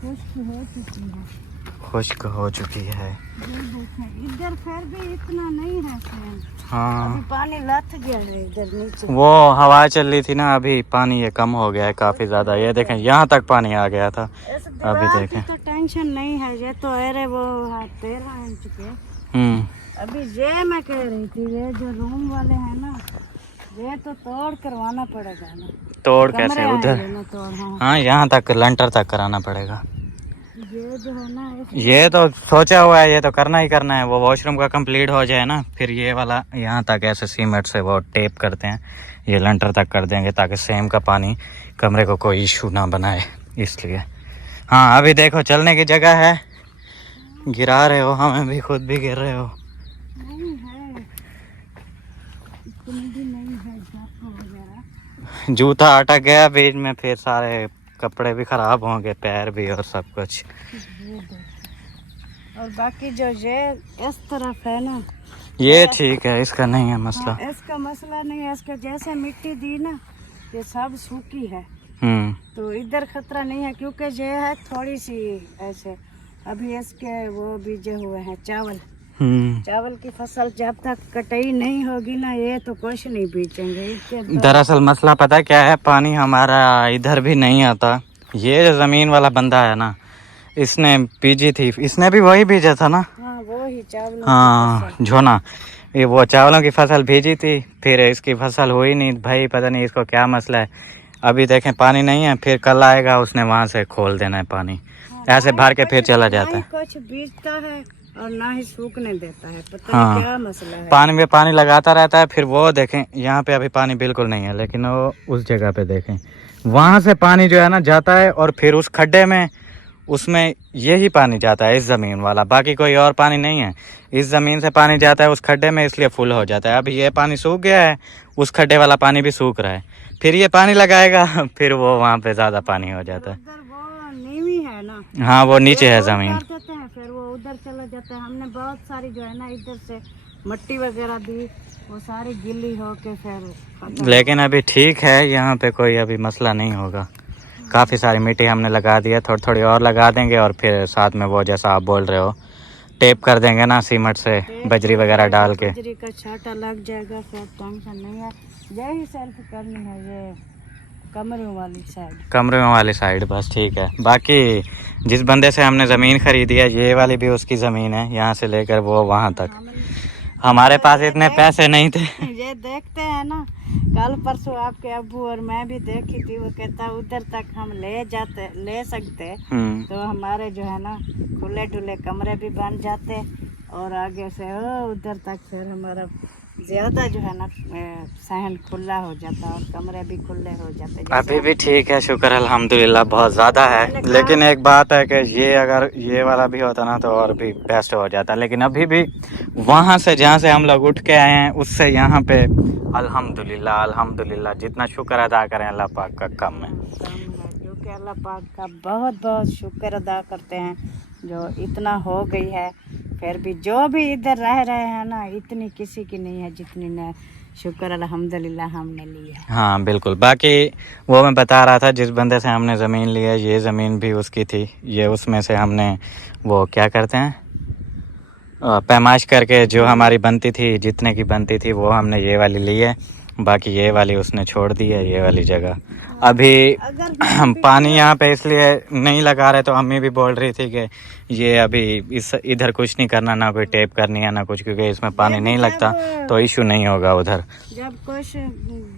खुश्क हो चुकी है। खुश्क हो चुकी है। ये देखें इधर फिर भी इतना नहीं है सेम। हाँ अभी पानी लथ गया है इधर नीचे। वो हवा चल रही थी ना, अभी पानी ये कम हो गया है काफी ज्यादा। ये देखें यहाँ तक पानी आ गया था। इस अभी दीवार देखें। की तो टेंशन नहीं है, ये तो अरे वो है 13 इंच के। हम्म अभी ये मैं कह रही थी ये जो रूम वाले हैं ना ये तो तोड़ करवाना पड़ेगा ना। तोड़ कमरे कैसे आएंगे उधर? ना तोड़। हाँ हाँ यहाँ तक लंटर तक कराना पड़ेगा। ये जो है ना ये तो सोचा हुआ है, ये तो करना ही करना है। वो वॉशरूम का कंप्लीट हो जाए ना, फिर ये वाला यहाँ तक ऐसे सीमेंट से वो टेप करते हैं, ये लंटर तक कर देंगे ताकि सेम का पानी कमरे को कोई इशू ना बनाए, इसलिए। हाँ अभी देखो चलने की जगह है, गिरा रहे हो हमें भी, खुद भी गिर रहे हो। नहीं है, इतनी भी नहीं है जापा वगैरह। जूता अटक गया बीच में, फिर सारे कपड़े भी खराब होंगे, पैर भी और सब कुछ। ये देखो। और बाकी जो ये इस तरफ है ना ये ठीक है, इसका नहीं है मसला। हाँ, इसका मसला नहीं है। इसका जैसे मिट्टी दी ना ये सब सूखी है तो इधर खतरा नहीं है, क्योंकि ये है थोड़ी सी ऐसे। अभी इसके वो बीजे हुए हैं चावल। चावल की फसल जब तक कटाई नहीं होगी ना ये तो कुछ नहीं बीजेंगे इसके। दरअसल मसला पता है क्या है, पानी हमारा इधर भी नहीं आता। ये जो जमीन वाला बंदा है ना, इसने बीजी थी, इसने भी वही बीजा था ना। हाँ वो ही चावल। हाँ झोना, ये वो चावलों की फसल भेजी थी, फिर इसकी फसल हुई नहीं भाई, पता नहीं इसको क्या मसला है। अभी देखें पानी नहीं है, फिर कल आएगा उसने वहाँ से खोल देना है पानी, ऐसे भर के फिर चला जाता है। कुछ बीजता है और ना ही सूखने देता है, पता हाँ। नहीं क्या मसला है। पानी में पानी लगाता रहता है। फिर वो देखें यहाँ पे अभी पानी बिल्कुल नहीं है, लेकिन वो उस जगह पे देखें वहाँ से पानी जो है ना जाता है, और फिर उस खड्डे में उसमें यही पानी जाता है, इस ज़मीन वाला, बाकी कोई और पानी नहीं है। इस ज़मीन से पानी जाता है उस खड्डे में, इसलिए फुल हो जाता है। अभी ये पानी सूख गया है, उस खड्डे वाला पानी भी सूख रहा है, फिर ये पानी लगाएगा, फिर वो वहाँ पे ज़्यादा पानी हो जाता है। उधर वो नीवी है ना, हाँ वो नीचे है ज़मीन। कर देते हैं फिर वो उधर चला जाता है। हमने बहुत सारी जो है ना इधर से मट्टी वगैरह दी, वो सारी गिल्ली हो के फिर। लेकिन अभी ठीक है, यहाँ पे कोई अभी मसला नहीं होगा। काफ़ी सारी मिट्टी हमने लगा दी है, थोड़ी थोड़ी और लगा देंगे, और फिर साथ में वो जैसा आप बोल रहे हो टेप कर देंगे ना सीमेंट से, बजरी वगैरह डाल के। बजरी का छाटा लग जाएगा, फिर टेंशन नहीं है। यही सेल्फ करनी है ये कमरों वाली साइड। कमरों वाली साइड बस ठीक है। बाकी जिस बंदे से हमने ज़मीन खरीदी है, ये वाली भी उसकी ज़मीन है, यहाँ से लेकर वो वहाँ तक। हमारे पास इतने पैसे नहीं थे। ये देखते हैं ना, कल परसों आपके अब्बू और मैं भी देखी थी, वो कहता उधर तक हम ले सकते तो हमारे जो है ना खुले डुले कमरे भी बन जाते, और आगे से उधर तक फिर हमारा ज्यादा जो है ना सहन खुला हो जाता है और कमरे भी खुले हो जाते हैं। अभी भी ठीक है, शुक्र अल्हम्दुलिल्लाह, बहुत ज़्यादा है। लेकिन एक बात है कि ये अगर ये वाला भी होता ना तो और भी बेस्ट हो जाता। लेकिन अभी भी वहाँ से जहाँ से हम लोग उठ के आए हैं उससे यहाँ पे अल्हम्दुलिल्लाह अल्हम्दुलिल्लाह जितना शुक्र अदा करें अल्लाह पाक का कम है। क्योंकि अल्लाह पाक का बहुत बहुत शुक्र अदा करते हैं जो इतना हो गई है। फिर भी जो भी इधर रह रहे हैं ना, इतनी किसी की नहीं है जितनी ने शुक्र अल्हम्दुलिल्लाह हमने ली है। हाँ बिल्कुल। बाकी वो मैं बता रहा था जिस बंदे से हमने ज़मीन ली है ये ज़मीन भी उसकी थी। ये उसमें से हमने वो क्या करते हैं पैमाइश करके जो हमारी बनती थी, जितने की बनती थी वो हमने ये वाली ली है। बाकी ये वाली उसने छोड़ दी है, ये वाली जगह। अभी पानी यहाँ पे इसलिए नहीं लगा रहे तो अम्मी भी बोल रही थी कि ये अभी इस इधर कुछ नहीं करना, ना कोई टेप करनी है ना कुछ, क्योंकि इसमें पानी नहीं लगता तो इशू नहीं होगा उधर। जब कुछ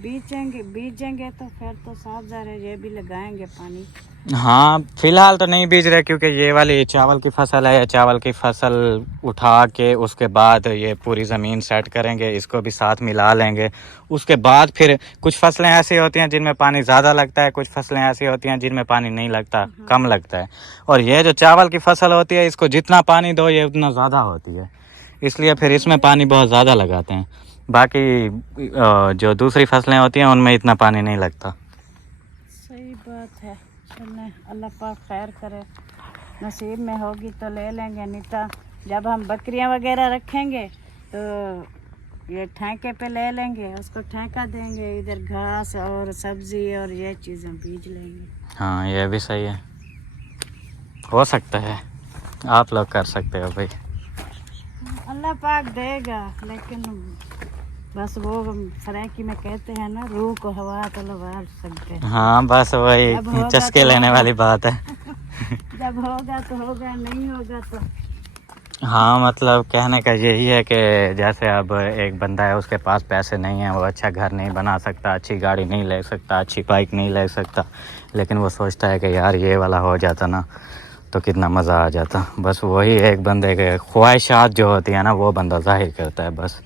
बीजेंगे तो फिर तो साफ ज़ाहिर है ये भी लगाएंगे पानी। हाँ फिलहाल तो नहीं बीज रहे क्योंकि ये वाली चावल की फसल है। चावल की फसल उठा के उसके बाद ये पूरी ज़मीन सेट करेंगे, इसको भी साथ मिला लेंगे। उसके बाद फिर कुछ फसलें ऐसी होती हैं जिनमें पानी ज़्यादा लगता है, कुछ फसलें ऐसी होती हैं जिनमें पानी नहीं लगता, कम लगता है। और ये जो चावल की फसल होती है इसको जितना पानी दो ये उतना ज़्यादा होती है, इसलिए फिर इसमें पानी बहुत ज़्यादा लगाते हैं। बाकी जो दूसरी फसलें होती हैं उनमें इतना पानी नहीं लगता। सही बात है। चलें अल्लाह पाक खैर करे, नसीब में होगी तो ले लेंगे, नहीं तो जब हम बकरियां वगैरह रखेंगे तो ये ठेके पे ले लेंगे, उसको ठेका देंगे, इधर घास और सब्जी और ये चीज़ें बीज लेंगे। हाँ ये भी सही है, हो सकता है, आप लोग कर सकते हो भाई। अल्लाह पाक देगा, लेकिन बस वो सराकी में कहते हैं ना, रूह को हवा तो लगा सकते हैं। हाँ बस वही चस्के तो लेने वाली बात है। जब होगा तो होगा, नहीं होगा तो हाँ मतलब कहने का यही है कि जैसे अब एक बंदा है उसके पास पैसे नहीं है, वो अच्छा घर नहीं बना सकता, अच्छी गाड़ी नहीं ले सकता, अच्छी बाइक नहीं ले सकता, लेकिन वो सोचता है कि यार ये वाला हो जाता ना तो कितना मज़ा आ जाता। बस वही एक बंदे के ख्वाहिशात जो होती है ना वो बंदा जाहिर करता है बस।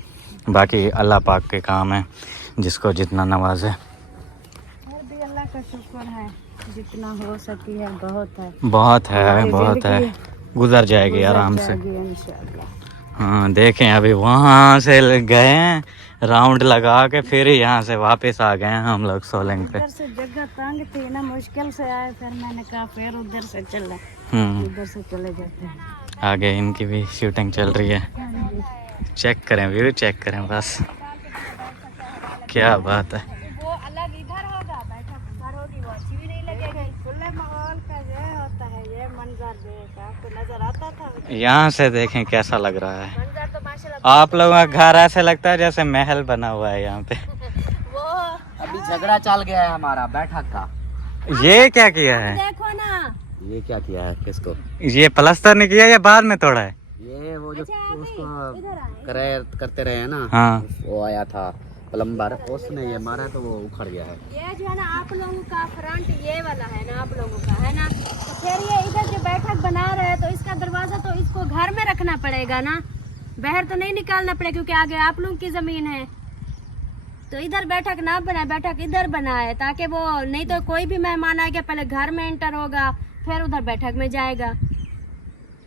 बाकी अल्लाह पाक के काम है, जिसको जितना नवाजे। और भी अल्लाह का शुक्र है, जितना हो सकी है बहुत है, बहुत है, बहुत है, गुजर जाएगी आराम से इंशाअल्लाह। हाँ देखें अभी वहाँ से गए हैं राउंड लगा के फिर यहाँ से वापस आ गए हैं हम लोग सोलंग पे। उधर से जगह तंग थी ना, मुश्किल से आए, फिर मैंने कहा फिर उधर से चले, उधर से चले जाते हैं। आगे इनकी भी शूटिंग चल रही है, चेक करें व्यू, चेक करें बस, क्या बात है। वो अलग इधर होगा, बैठक उधर होगी, वो अच्छी भी नहीं लगेगी। खुले माहौल का ये होता है, ये मंजर देख आपको नजर आता था। यहाँ से देखें कैसा लग रहा है। मंजर तो माशाल्लाह आप लोगों का घर ऐसे लगता है जैसे महल बना हुआ है यहाँ पे। वो अभी झगड़ा चल गया है हमारा बैठक का। ये क्या किया है? देखो ना, ये क्या किया है, किसको? ये प्लास्टर नहीं किया या बाद में तोड़ा है? ये वो जो उसको करार करते रहे हैं ना, हाँ वो आया था प्लम्बर, उसने ये मारा तो वो उखड़ गया है। ये जो है ना आप लोगों का फ्रंट ये वाला है ना, आप लोगों का है ना, तो फिर ये इधर जो बैठक बना रहे हैं तो इसका दरवाजा तो इसको घर में रखना पड़ेगा ना, बाहर तो नहीं निकालना पड़ेगा क्योंकि आगे आप लोगों की जमीन है। तो इधर बैठक ना बनाए, बैठक इधर बनाए ताकि वो नहीं तो कोई भी मेहमान आएगा पहले घर में एंटर होगा फिर उधर बैठक में जाएगा,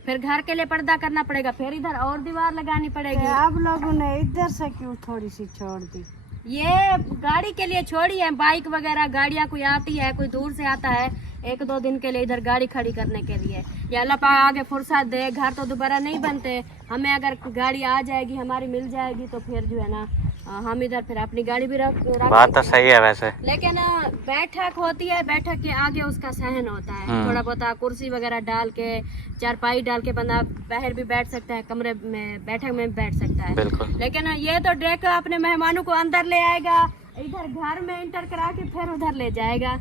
फिर घर के लिए पर्दा करना पड़ेगा, फिर इधर और दीवार लगानी पड़ेगी। आप लोगों ने इधर से क्यों थोड़ी सी छोड़ दी? ये गाड़ी के लिए छोड़ी है, बाइक वगैरह गाड़ियाँ कोई आती है, कोई दूर से आता है एक दो दिन के लिए इधर गाड़ी खड़ी करने के लिए। या अल्लाह पाक आगे फुर्सत दे, घर तो दोबारा नहीं बनते, हमें अगर गाड़ी आ जाएगी हमारी मिल जाएगी तो फिर जो है ना हम इधर फिर अपनी गाड़ी भी रख बात तो सही है वैसे, लेकिन बैठक होती है, बैठक के आगे उसका सहन होता है, थोड़ा बहुत कुर्सी वगैरह डाल के, चारपाई डाल के बंदा बाहर भी बैठ सकता है, कमरे में बैठक में भी बैठ सकता है। बिल्कुल। लेकिन ये तो डायरेक्ट अपने मेहमानों को अंदर ले आएगा, इधर घर में एंटर करा के फिर उधर ले जाएगा।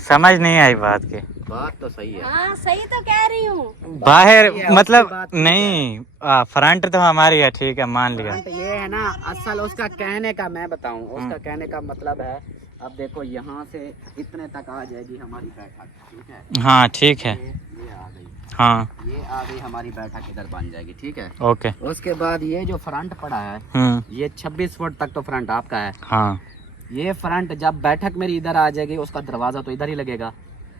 समझ नहीं आई बात की। बात तो सही है। हाँ सही तो कह रही हूँ। बाहर मतलब नहीं, फ्रंट तो हमारी है, ठीक है मान लिया। ये है ना असल उसका कहने का, मैं बताऊं उसका कहने का मतलब है अब देखो यहाँ से इतने तक आ जाएगी हमारी बैठक, ठीक है। हाँ ठीक है। ये आ गई, हाँ ये आ गई हमारी बैठक, इधर बन जाएगी, ठीक है। ओके। उसके बाद ये जो फ्रंट पड़ा है, ये 26 फुट तक तो फ्रंट आपका है। हाँ ये फ्रंट जब बैठक मेरी इधर आ जाएगी, उसका दरवाजा तो इधर ही लगेगा।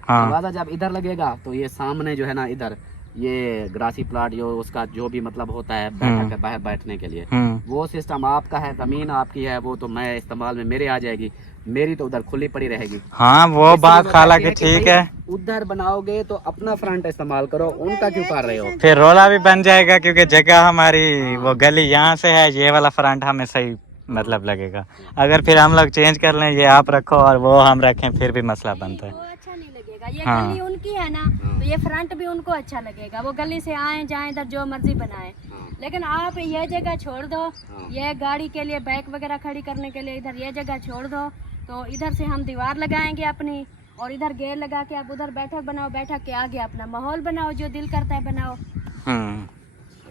हाँ दरवाजा जब इधर लगेगा तो ये सामने जो है ना, इधर ये ग्रासी प्लाट जो उसका जो भी मतलब होता है बैठक के बाहर बैठने के लिए, वो सिस्टम आपका है, जमीन आपकी है, वो तो मैं इस्तेमाल में मेरे आ जाएगी, मेरी तो उधर खुली पड़ी रहेगी। हाँ वो बात खाला की ठीक है। उधर बनाओगे तो अपना फ्रंट इस्तेमाल करो, उनका क्यों कर रहे हो? फिर रोला भी बन जाएगा क्योंकि जगह हमारी वो गली यहाँ से है, ये वाला फ्रंट हमें सही मतलब लगेगा। अगर फिर हम लोग चेंज कर लें, ये आप रखो और वो हम रखें, फिर भी मसला बनता है। वो अच्छा नहीं लगेगा। ये हाँ। गली उनकी है ना, तो ये फ्रंट भी उनको अच्छा लगेगा। वो गली से आए जाए इधर जो मर्जी बनाए, लेकिन आप ये जगह छोड़ दो, ये गाड़ी के लिए बाइक वगैरह खड़ी करने के लिए इधर ये जगह छोड़ दो, तो इधर से हम दीवार लगाएंगे अपनी, और इधर गेट लगा के आप उधर बैठक बनाओ, बैठक के आगे अपना माहौल बनाओ, जो दिल करता है बनाओ।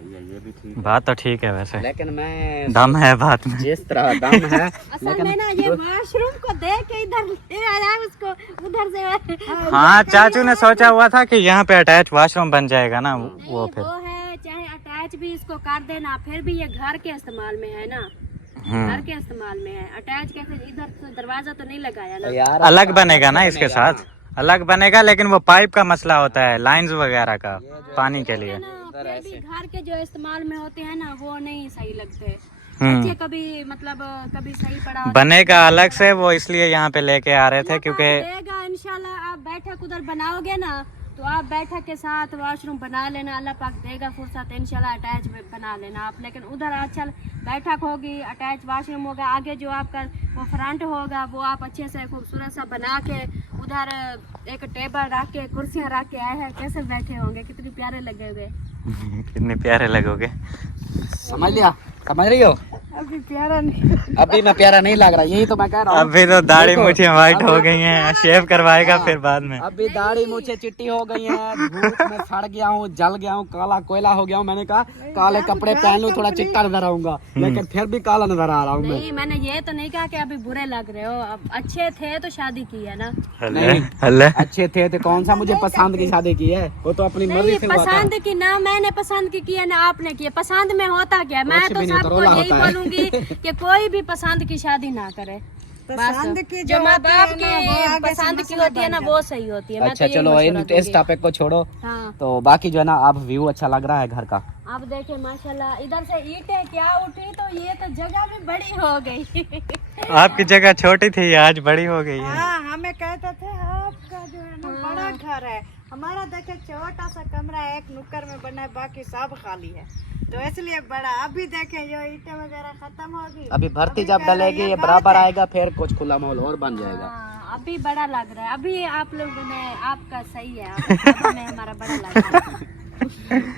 ये भी ठीक बात तो ठीक है वैसे, लेकिन मैं दम है बात में। जिस तरह दम है असल में ना ये वॉशरूम को देख के इधर ले आया उसको उधर से। हाँ चाचू ने सोचा हुआ था कि यहाँ पे अटैच वॉशरूम बन जाएगा ना, वो फिर वो है चाहे अटैच भी इसको कर देना, फिर भी ये घर के इस्तेमाल में है ना, घर के इस्तेमाल में है। अटैच कैसे, इधर तो दरवाजा तो नहीं लगाया ना। यार अलग बनेगा ना, इसके साथ अलग बनेगा, लेकिन वो पाइप का मसला होता है, लाइंस वगैरह का पानी के लिए। फिर भी घर के जो इस्तेमाल में होते हैं ना, वो नहीं सही लगते। बच्चे कभी मतलब कभी सही पड़ा बनेगा अलग से, वो इसलिए यहाँ पे लेके आ रहे थे क्योंकि देगा इंशाल्लाह। आप बैठक उधर बनाओगे ना, तो आप बैठक के साथ वॉशरूम बना लेना, अल्लाह पाक देगा फुर्सत, इंशाल्लाह अटैच बना लेना आप। लेकिन उधर अच्छा बैठक होगी, अटैच वॉशरूम होगा, आगे जो आपका वो फ्रंट होगा वो आप अच्छे से खूबसूरत सा बना के उधर एक टेबल रख के कुर्सियाँ रख के आए हैं, कैसे बैठे होंगे, कितने प्यारे लगे हुए। कितने प्यारे लगोगे। समझ लिया, समझ रही हो? अभी प्यारा नहीं, अभी मैं प्यारा नहीं लग रहा, यही तो मैं कह रहा हूँ। अभी तो दाढ़ी मूछें व्हाइट हो गई हैं, शेव करवाएगा फिर बाद में। अभी दाढ़ी मूछें चिट्टी हो गई हैं, धूप में सड़ गया हूँ, जल गया हूँ, काला कोयला हो गया हूँ। मैंने कहा काले कपड़े पहन लूं, थोड़ा चिट्टा नजर आऊंगा, लेकिन फिर भी काला नजर आ रहा हूँ मैं। नहीं मैंने ये तो नहीं कहा कि अभी बुरे लग रहे हो, अब अच्छे थे तो शादी की है ना। हल्ले अच्छे थे तो कौन सा मुझे पसंद की शादी की है, वो तो अपनी मर्जी नहीं से हुआ था। पसंद की ना मैंने पसंद की है ना आपने की है। पसंद में होता क्या है, मैं कुछ तो भी नहीं, तो सबको रोला यही होता है। बोलूंगी कि कोई भी पसंद की शादी ना करे। पसंद की जो माँ बाप की पसंद की होती है ना, वो सही होती है। मैं अच्छा तो यही चलो मशवरा इस दूंगी। टॉपिक को छोड़ो, हाँ तो बाकी जो है ना, अब व्यू अच्छा लग रहा है घर का। अब देखे माशाल्लाह, इधर से ईंटें क्या उठी, तो ये तो जगह भी बड़ी हो गई। आपकी जगह छोटी थी, आज बड़ी हो गई है। हाँ, हमें कहते थे आपका जो है ना बड़ा घर है, हमारा देखे छोटा सा कमरा है, एक नुक्कड़ में बना है, बाकी सब खाली है, तो इसलिए बड़ा। अभी देखे ये ईंटें वगैरह खत्म होगी, अभी भर्ती जब डलेगी, ये बराबर आएगा, फिर कुछ खुला माहौल और बन जाएगा। हाँ, अभी बड़ा लग रहा है। अभी आप लोगों ने आपका सही है, आपका में हमारा बड़ा लग रहा है।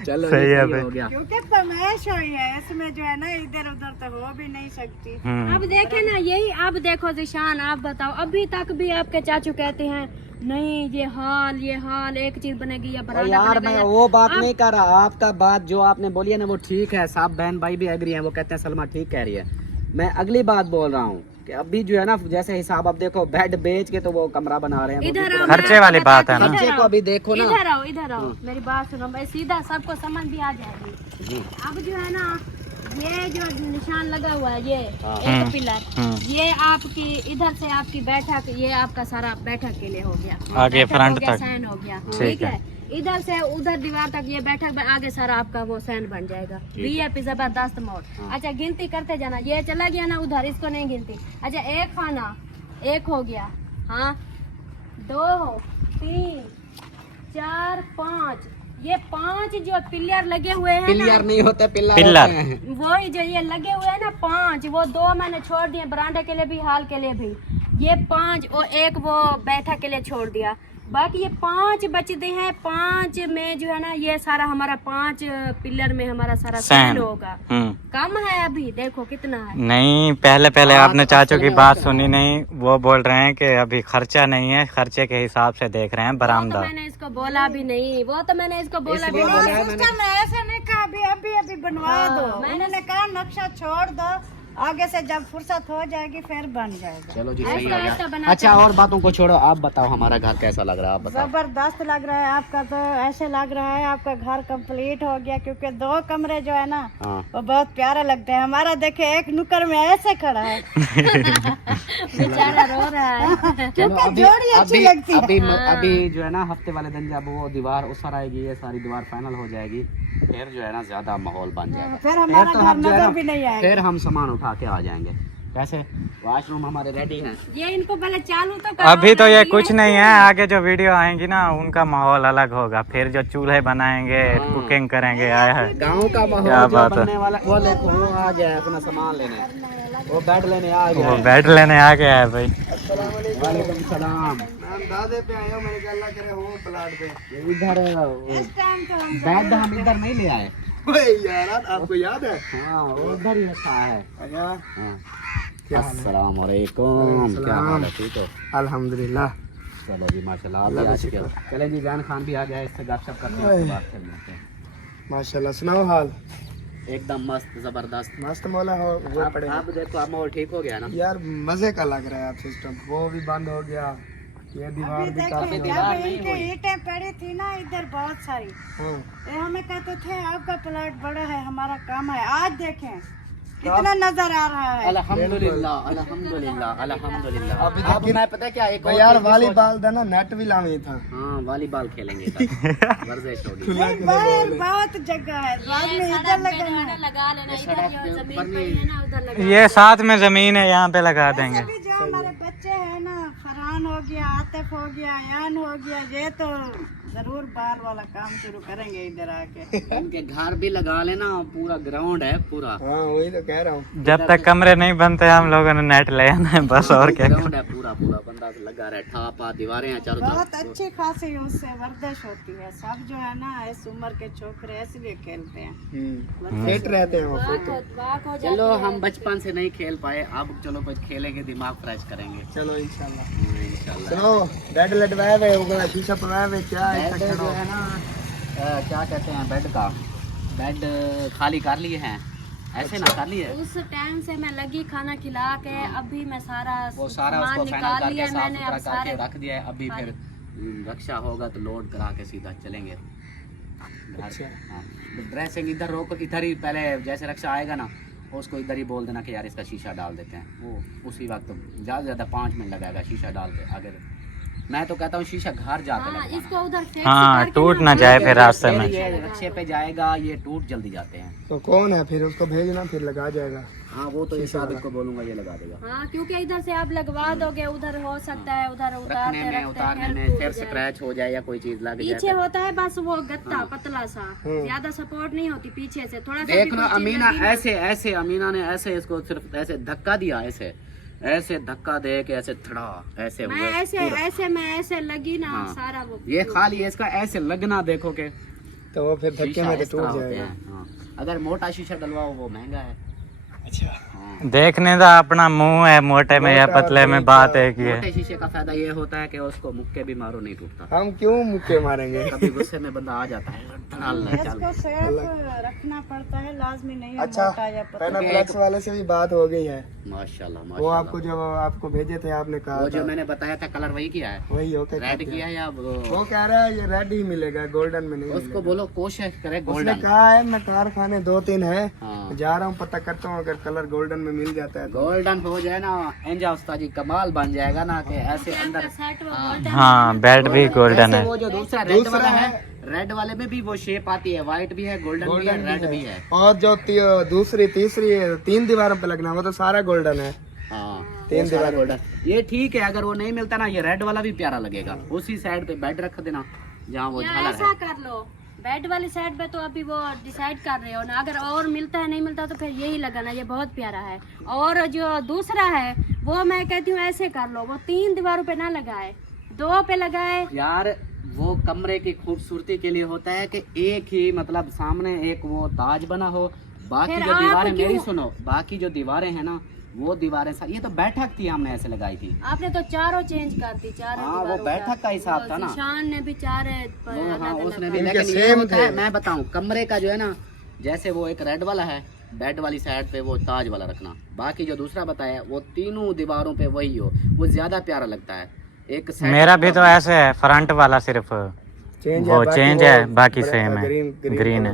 चलो सही ये है सही भाई। हो गया। क्योंकि तमाश हुई है इसमें जो है ना, इधर उधर तो हो भी नहीं सकती। अब देखे ना, यही अब देखो जिशान, आप बताओ, अभी तक भी आपके चाचू कहते हैं नहीं ये हाल एक चीज बनेगी या बराबर यार मैं वो बात नहीं कर रहा, आपका बात जो आपने बोली है ना, वो ठीक है, सब बहन भाई भी एग्री हैं, वो कहते हैं सलमा ठीक कह रही है। मैं अगली बात बोल रहा हूँ कि अभी जो है ना, जैसे हिसाब अब देखो, बेड बेच के तो वो कमरा बना रहे हैं, वो इधर भी आओ, खर्चे वाली बात है ना। खर्चे को अभी देखो ना। इधर आओ मेरी बात सुनो, मैं सीधा सबको समझ भी आ जाएगी। अब जो है ना, ये जो निशान लगा हुआ है, ये एक पिलर, ये आपकी इधर से आपकी बैठक, ये आपका सारा बैठक के लिए हो गया, आगे बैठक फ्रंट हो गया, तक सैन हो गया, ठीक ठीक है। है। इधर से उधर दीवार तक ये बैठक आगे सारा आपका वो सैन बन जाएगा। VIP जबरदस्त मोड। अच्छा गिनती करते जाना, ये चला गया ना उधर, इसको नहीं गिनती। अच्छा एक खाना, एक हो गया, हाँ 2 3 4 5, ये 5 जो पिलर लगे हुए हैं ना, पिलर नहीं होते, पिलर पिलर। होते हैं। वही जो ये लगे हुए हैं ना 5, वो 2 मैंने छोड़ दिए, बरामदे के लिए भी, हाल के लिए भी। ये 5 और एक वो बैठक के लिए छोड़ दिया, बाकी ये 5 बचते हैं। 5 में जो है ना, ये सारा हमारा 5 पिलर में हमारा सारा सैन होगा। कम है अभी, देखो कितना है। नहीं पहले आपने चाचू की बात सुनी नहीं, वो बोल रहे हैं कि अभी खर्चा नहीं है, खर्चे के हिसाब से देख रहे हैं बरामदा। मैंने इसको बोला भी नहीं, वो तो मैंने इसको बोला भी नहीं। सिस्टम ऐसे नहीं कहा अभी बनवा दो, मैंने कहा नक्शा छोड़ दो, आगे से जब फुर्सत हो जाएगी फिर बन जाएगा। चलो जी, सही हो ऐसा गया। बनाते अच्छा, और बातों को छोड़ो, आप बताओ हमारा घर कैसा लग रहा है, आप बताओ। जबरदस्त लग रहा है आपका, तो ऐसे लग रहा है आपका घर कंप्लीट हो गया, क्योंकि 2 कमरे जो है ना हाँ। वो बहुत प्यारे लगते हैं। हमारा देखे एक नुक्कड़ में ऐसे खड़ा है बेचारा रो रहा है। चलो जोड़ी अच्छी लगती है। अभी जो है ना हफ्ते वाले दिन जब वो दीवार उसर आएगी, ये सारी दीवार फाइनल हो जाएगी, फिर जो है ना ज्यादा माहौल बन जाएगा। फिर हमारा तो घर हम जो है नजर ना, भी नहीं आएगा। फिर हम सामान उठा के आ जाएंगे। कैसे वॉशरूम हमारे रेडी हैं। ये इनको पहले चालू तो करो। अभी तो ये कुछ नहीं है, आगे जो वीडियो आएंगी ना उनका माहौल अलग होगा। फिर जो चूल्हे बनाएंगे, कुकिंग करेंगे, आया है गाँव का माहौल क्या जो बात है। बनने वाला, वो देखो वो आ गया है अपना सामान लेने, वो बेड लेने आ गया वो है। बेड लेने आ गया है भाई। वालेकुम सलाम। दादे पे आए हो, मैंने कहा अल्लाह करे हो प्लाट पे। इधर इस टाइम तो हम बेड हम इधर नहीं ले आए। ओए यार, आपको याद है? हाँ, वो उधर ही रखा है। अच्छा, हाँ। क्या हाल है? अस्सलाम वालेकुम, क्या हाल है, ठीक हो? अल्हम्दुलिल्लाह। चलो जी, माशाल्लाह आप भी आ चुके हो। चले जी, जान खान भी आ गया, इससे गपशप करते हैं, उसके बाद फिर मिलते हैं। माशाल्लाह, सुनाओ हाल। एकदम मस्त जबरदस्त। मस्त मौला हो वो आप पड़ेगा देखो, अब माहौल ठीक हो गया ना। यार, मजे का लग रहा है। आप सिस्टम वो भी बंद हो गया, ये दीवार भी काफी जब इनके ईंटें पड़ी थी ना इधर बहुत सारी, हाँ। ये हमें कहते थे आपका प्लाट बड़ा है, हमारा कम है। आज देखें कितना नजर आ रहा है। अल्हम्दुलिल्लाह, अल्हम्दुलिल्लाह, अल्हम्दुलिल्लाह। अब मैं पता है क्या, एक और यार चीज़ भी वॉलीबॉल था ना, नेट भी लामी था। हाँ, वॉलीबॉल खेलेंगे कल। वर्जिश होगी। बाहर बहुत जगह है, बाद में इधर लगाना है। लगा लेना इधर, ये जमीन पड़ी है ना उधर लगा। ये साथ में जमीन है, यहाँ पे लगा देंगे। अभी जो हमारे बच्चे हैं ना, फरहान हो गया, आतिफ हो गया, यान हो गया, ये तो जरूर बाहर वाला काम शुरू करेंगे इधर आके। उनके घर भी लगा लेना, पूरा ग्राउंड है पूरा। हाँ, वही तो कह रहा हूँ। जब तक कमरे नहीं बनते हम लोगों ने नेट ले आना है बस, और क्या। ग्राउंड है पूरा पूरा, बंदा लगा रहा है, ठापा दीवारें हैं चारों बहुत तरफ। अच्छी खासी उससे वर्जिश होती है। सब जो है ना इस उम्र के छोकरे इसलिए खेलते हैं। फिट रहते हैं वो। वाक हो चलो, हम बचपन से नहीं खेल पाए, अब चलो कुछ खेलेंगे, दिमाग फ्रेश करेंगे चलो इंशाल्लाह। इंशाल्लाह। सुनो, बेड लटवाए हुए होगा, शीशा पवाए हुए, क्या है? बेड जो है ना, क्या कहते हैं, बेड का बेड खाली कर लिए हैं, ऐसे ना कर लिए। उस टाइम से मैं लगी खाना खिला के, अभी मैं सारा वो सारा सामान उसको फाइनल निकाल करके लिया साफ मैंने। सुथरा अब करके सारे रख दिया है। अभी फिर रक्षा होगा तो लोड करा के सीधा चलेंगे घर। हाँ, ड्रेसिंग इधर रोक, इधर ही पहले जैसे रक्षा आएगा ना, उसको इधर ही बोल देना कि यार इसका शीशा डाल देते हैं। वो उसी वक्त ज़्यादा से ज़्यादा 5 मिनट लगाएगा शीशा डाल के। अगर मैं तो कहता हूँ शीशा घर जाके हाँ, लगवाना। इसको उधर फेंक हाँ, करके टूट ना ना जाए फिर रास्ते फिर में। ये रक्षे पे जाएगा, ये टूट जल्दी जाते हैं। तो कौन है फिर? उसको भेजना, फिर लगा जाएगा। हाँ, वो तो ये साबित को बोलूंगा, ये लगा देगा। हाँ, क्योंकि इधर से आप लगवा दोगे, उधर हो सकता है उधर रखने उतारते में, रखते उतारने फिर में टूट फिर जाए। स्क्रैच हो जाए या कोई चीज लग पीछे जाए। होता है बस वो गत्ता पतला सा, ज्यादा सपोर्ट नहीं होती पीछे से। थोड़ा सा भी देखना कोई चीज अमीना लगी ना- ऐसे अमीना ने ऐसे इसको सिर्फ ऐसे धक्का दिया, ऐसे धक्का दे के ऐसे थड़ा ऐसे मैं हुए ऐसे पूरा। ऐसे मैं ऐसे लगी ना, हाँ। सारा वो ये खाली इसका ऐसे लगना देखो के तो वो फिर धक्के शीशा में तो इस तरह टूट होते जाएगा। हैं। हाँ। अगर मोटा शीशा डलवाओ वो महंगा है। अच्छा, हाँ। देखने का अपना मुंह है, मोटे में या मोटा पतले में और बात एक ही है। मोटे शीशे का फायदा ये होता है कि उसको मुक्के भी मारो नहीं टूटता। हम क्यों मुक्के मारेंगे? कभी गुस्से में बंदा आ जाता है, धड़ाल ले चल। इसको सेफ रखना पड़ता है, लाजमी नहीं है अच्छा, मोटा या पतला। पैनाप्लेक्स वाले से भी बात हो गई है। माशाल्लाह वो माशाल्लाह। आपको जो आपको भेजे थे, आपने कहा वो जो था मैंने बताया था कलर वही किया है, वही होके रेड किया है या वो कह रहा है ये रेड ही मिलेगा, गोल्डन में नहीं उसको मिलेगा। बोलो कोशिश करे उसने गोल्डन। कहा है मैं कारखाने 2-3 है, हाँ। जा रहा हूँ, पता करता हूँ, अगर कलर गोल्डन में मिल जाता है तो। गोल्डन हो जाए ना, एंजा उस्ताद जी कमाल बन जाएगा ना कि ऐसे अंदर। सेट वो गोल्डन हाँ, बेड भी गोल्डन जैसे है। वो जो दूसरा रेड वाला है, रेड वाले में भी वो शेप आती है, व्हाइट भी है, गोल्डन भी है, रेड भी है। और जो दूसरी तीसरी 3 दीवारों पे लगना, वो तो सारा गोल्डन है। हाँ, 3 दीवार गोल्डन ये ठीक है। अगर वो नहीं मिलता ना, ये रेड वाला भी प्यारा लगेगा। उसी साइड पे बेड रख देना जहाँ वो या झालर ऐसा है। कर लो, बेड वाली साइड पे तो अभी वो डिसाइड कर रहे हो ना। अगर और मिलता है नहीं मिलता तो फिर यही लगाना, ये बहुत प्यारा है। और जो दूसरा है वो मैं कहती हूँ ऐसे कर लो, वो 3 दीवारों पे ना लगाए, 2 पे लगाए। यार वो कमरे की खूबसूरती के लिए होता है कि एक ही मतलब सामने एक वो ताज बना हो। बाकी फिर जो आप दीवारें, क्यों- मेरी सुनो, बाकी जो दीवारें हैं ना, वो दीवारें ये तो बैठक थी, हमने ऐसे लगाई थी। आपने तो चारों चेंज कर दी, चारों हाँ, वो दीवारों बैठक का हिसाब था ना। निशान ने भी 4 हाँ, उसने भी। इनके लेकिन ये सेम होता थे। है, मैं बताऊं, कमरे का जो है ना, जैसे वो एक रेड वाला है, बेड वाली साइड पे वो ताज वाला रखना। बाकी जो दूसरा बताया वो तीनों दीवारों पे वही हो, वो ज्यादा प्यारा लगता है। एक side मेरा भी तो ऐसे है, फ्रंट वाला सिर्फ वो चेंज है, बाकी सेम है, ग्रीन है।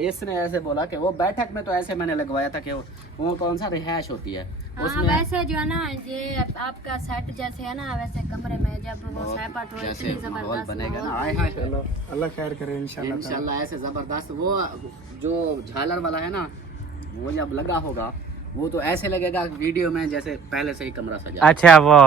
इसने ऐसे बोला कि वो बैठक में तो ऐसे मैंने लगवाया था कि वो कौन सा रिहायश होती है हाँ, वैसे जो है ना ये आपका सेट जैसे है ना, वैसे कमरे में जब वो सैपट हो जैसे इतनी माहौल जबरदस्त बनेगा ना, माहौल आए हाय चलो अल्लाह खैर करे इंशाल्लाह। इंशाल्लाह ऐसे जबरदस्त। वो जो झालर वाला है ना, वो जब लगा होगा वो तो ऐसे लगेगा वीडियो में जैसे पहले से ही कमरा सजा। अच्छा वो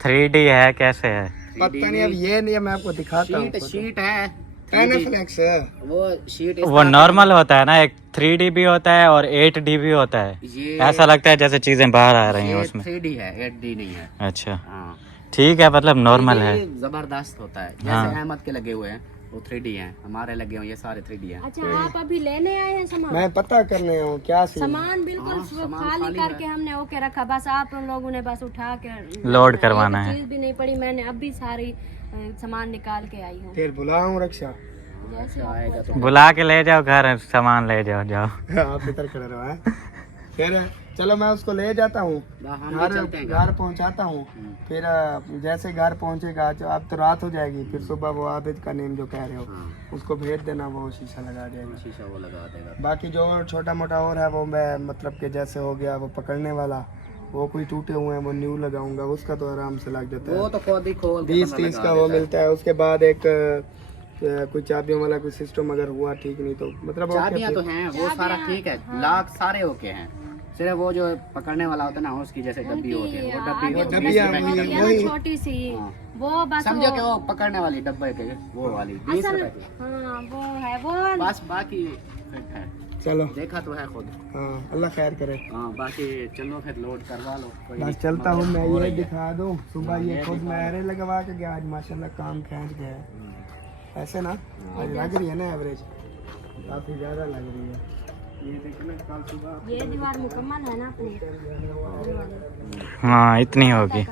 3D है कैसे है? पता नहीं, अब ये नहीं है, मैं आपको दिखाता हूँ। शीट है, पैनाफ्लेक्स है वो शीट वो नॉर्मल होता है ना, एक 3D भी होता है और 8D भी होता है। ये ऐसा लगता है जैसे चीजें बाहर आ रही हैं उसमें। 3D है, 8D नहीं है। अच्छा हाँ ठीक है, मतलब नॉर्मल है। ये जबरदस्त होता है। जैसे हाँ। अहमद के लगे हुए हैं वो 3D हैं, हमारे लगे हुए ये सारे 3D हैं। अच्छा आप अभी लेने आए हैं सामान? मैं पता करने हूँ क्या सीन है। सामान बिल्कुल खाली करके हमने ओके रखा, बस आप उन लोगों ने बस उठा के लोड करवाना है। चीज भी नहीं पड़ी, मैंने अभी सारी सामान निकाल के आई हूँ। फिर बुलाऊं रक्षा? जैसे आएगा तो बुला के ले जाओ घर, सामान ले जाओ जाओ। आप इधर खड़े रहो हैं। फिर चलो मैं उसको ले जाता हूँ, हम भी चलते हैं घर पहुँचाता हूँ। फिर जैसे घर पहुँचेगा, जो अब तो रात हो जाएगी, फिर सुबह वो आबिद का नेम जो कह रहे हो उसको भेज देना, वो शीशा लगा देगा। शीशा वो लगा देगा। बाकी जो छोटा मोटा और है वो मैं मतलब कि जैसे हो गया वो पकड़ने वाला, वो कोई टूटे हुए हैं वो न्यू लगाऊंगा, उसका तो आराम से लग जाता वो है। तो खुद ही खोल के 20-30 का वो मिलता है। उसके बाद एक कोई चाबियों वाला कोई सिस्टम अगर हुआ ठीक, नहीं तो मतलब चाबियां तो हैं, वो सारा ठीक है, लाख सारे ओके हैं। सिर्फ वो जो पकड़ने वाला होता है ना, उसकी जैसे डब्बी होती है, वो डब्बी छोटी सी वो बस समझो कि वो पकड़ने वाली डब्बे पे वो वाली 20 रुपए की, हाँ वो है वो। बस बाकी फिट है। चलो देखा तो है खुद। हाँ अल्लाह खैर करे। हाँ बाकी चलो फिर लोड करवा लो। कोई बस नहीं। चलता हूँ मैं, ये दिखा दूँ। सुबह ये खुद मैं अरे लगवा के गया, आज माशाल्लाह काम खींच गया है। ऐसे ना आज लग रही है ना एवरेज, काफ़ी ज़्यादा लग रही है। ये देखना कल सुबह ये दीवार मुकम्मल है ना अपनी? हाँ इतनी होगी,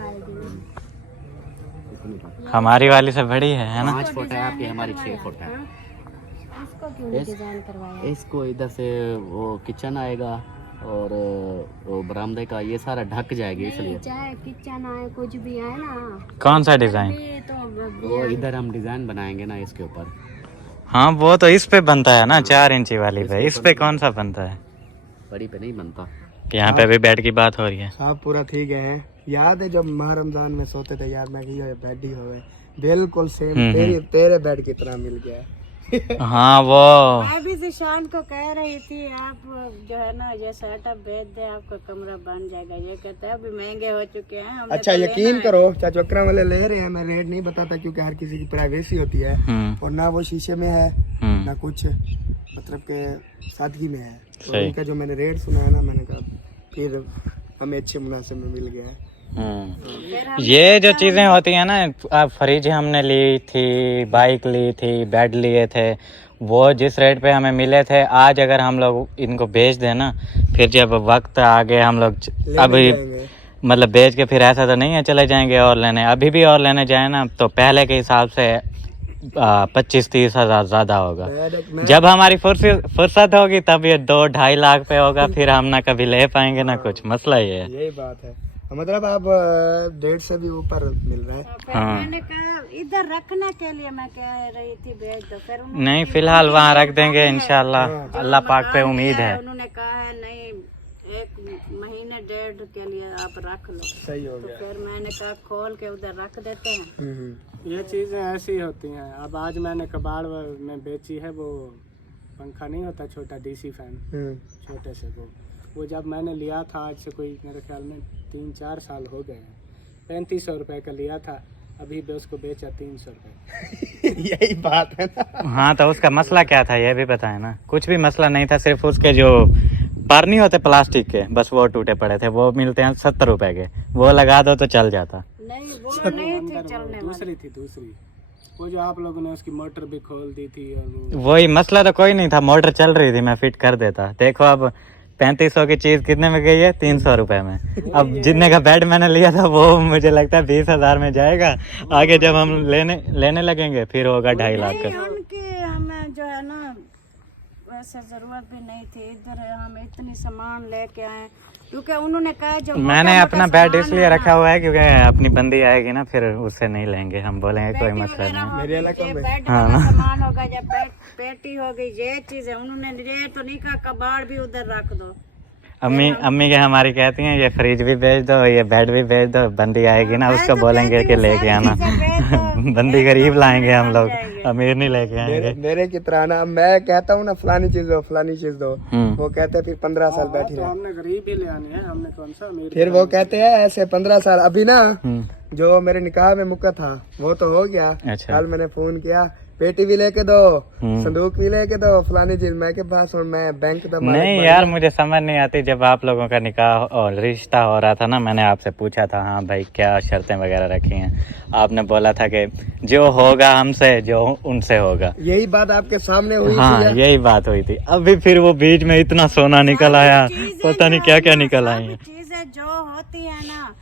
हमारी वाली से बड़ी है ना। 5 फुट है आपकी, हमारी 6 फुट है। इसको क्यों नहीं डिजाइन करवाया? इसको इधर से वो किचन आएगा और वो बरामदे का ये सारा ढक जाएगी, इसलिए चाहे किचन आए कुछ भी आए ना। कौन सा डिजाइन? ये तो वो इधर हम डिजाइन बनाएंगे ना इसके ऊपर। हाँ वो तो इस पे बनता है ना, 4 इंची वाली पे। इस पे कौन सा बनता है? बड़ी पे नहीं बनता। यहाँ पे भी बेड की बात हो रही है। सब पूरा ठीक है। याद है जब माह रमजान में सोते थे यार, मैं कि बेड ही हो गए बिल्कुल सेम तेरे बेड की तरह मिल गया। हाँ वो मैं भी जिशान को कह रही थी आप जो है ना ये सेटअप भेज दे, आपका कमरा बन जाएगा। ये कहते हैं अभी महंगे हो चुके हैं, हमने अच्छा तो यकीन करो चाचा अकरम वाले ले रहे हैं, मैं रेट नहीं बताता क्योंकि हर किसी की प्राइवेसी होती है। और ना वो शीशे में है ना कुछ, मतलब के सादगी में है। तो इनका जो मैंने रेट सुना है ना, मैंने कहा फिर हमें अच्छे मुनासिब में मिल गया है। ये जो चीजें होती हैं ना, अब फ्रिज हमने ली थी, बाइक ली थी, बेड लिए थे, वो जिस रेट पे हमें मिले थे, आज अगर हम लोग इनको बेच दें ना, फिर जब वक्त आगे हम लोग अभी मतलब बेच के फिर ऐसा तो नहीं है चले जाएंगे और लेने, अभी भी और लेने जाए ना तो पहले के हिसाब से 25-30 हज़ार ज़्यादा होगा। जब हमारी फुर्सत होगी तब ये 2-2.5 लाख पे होगा, फिर हम ना कभी ले पाएंगे ना कुछ। मसला ये है। यही बात है, मतलब आप 1.5 से भी ऊपर मिल रहा है। फिर मैंने कहा इधर रखने के लिए मैं कह रही थी भेज दो, फिर नहीं फिलहाल वहाँ रख देंगे इंशाल्लाह, अल्लाह पाक पे उम्मीद है। उन्होंने कहा है नहीं 1 महीने 1.5 के लिए आप रख लो। सही हो तो गया। फिर मैंने कहा खोल के उधर रख देते हैं। ये चीज़ें ऐसी होती हैं। अब आज मैंने कबाड़ में बेची है वो पंखा नहीं होता छोटा डीसी फैन, छोटे से वो जब मैंने लिया था आज से कोई मेरे ख्याल में 3-4 साल हो गए हैं, 3500 रुपये का लिया था, अभी भी उसको बेचा 300 रुपये। यही बात है ना। हाँ तो उसका मसला क्या था ये भी बताए ना। कुछ भी मसला नहीं था, सिर्फ उसके जो पर नहीं होते प्लास्टिक के, बस वो टूटे पड़े थे। वो मिलते हैं 70 रुपए के, वो लगा दो तो चल जाता। नहीं वो नहीं थी चलने वाली। दूसरी वो जो आप लोगों ने उसकी मोटर भी खोल दी थी और वही मसला तो कोई नहीं था, मोटर चल रही थी, मैं फिट कर देता। देखो अब 3500 की चीज कितने में गई है? 300 रुपए में। अब जितने का बेड मैंने लिया था वो मुझे लगता है 20,000 में जाएगा। आगे जब हम लेने लगेंगे फिर होगा 2.5 लाख का। उनके हमें जो है ना वैसे जरूरत भी नहीं थी, इधर हम इतनी सामान लेके आए क्योंकि उन्होंने कहा जो मैंने अपना बेड इसलिए रखा हुआ है क्योंकि अपनी बंदी आएगी ना फिर उससे नहीं लेंगे, हम बोलेंगे कोई मसला नहीं। मेरे बेड वाला सामान होगा या पेटी हो गई, ये चीज है। उन्होंने ये तो नहीं कहा कबाड़ भी उधर रख दो। अम्मी के हमारी कहती हैं ये फ्रिज भी भेज दो, ये बेड भी भेज दो, बंदी आएगी ना उसको बोलेंगे कि लेके आना। बंदी गरीब लाएंगे हम लोग, अमीर नहीं लेके आएंगे। मेरे की तरह ना, मैं कहता हूँ ना फलानी चीज दो फलानी चीज दो, वो कहते हैं फिर 15 साल बैठी रहे। हमने गरीब ही ले आने हैं, हमने कौन सा अमीर। फिर वो कहते हैं ऐसे 15 साल। अभी ना जो मेरे निकाह में मुक्का था वो तो हो गया। अच्छा। कल मैंने फोन किया, पेटी भी लेके दो, संदूक भी लेके दो, फलानी चीज। मैं के पास और मैं बैंक का नहीं यार, मुझे समझ नहीं आती। जब आप लोगों का निकाह और रिश्ता हो रहा था ना, मैंने आपसे पूछा था हाँ भाई क्या शर्तें वगैरह रखी हैं, आपने बोला था कि जो होगा हमसे जो उनसे होगा। यही बात आपके सामने हुई हाँ थी। यही बात हुई थी। अभी फिर वो बीच में इतना सोना निकल आया, पता नहीं क्या क्या निकल आई है। चीजें जो होती है ना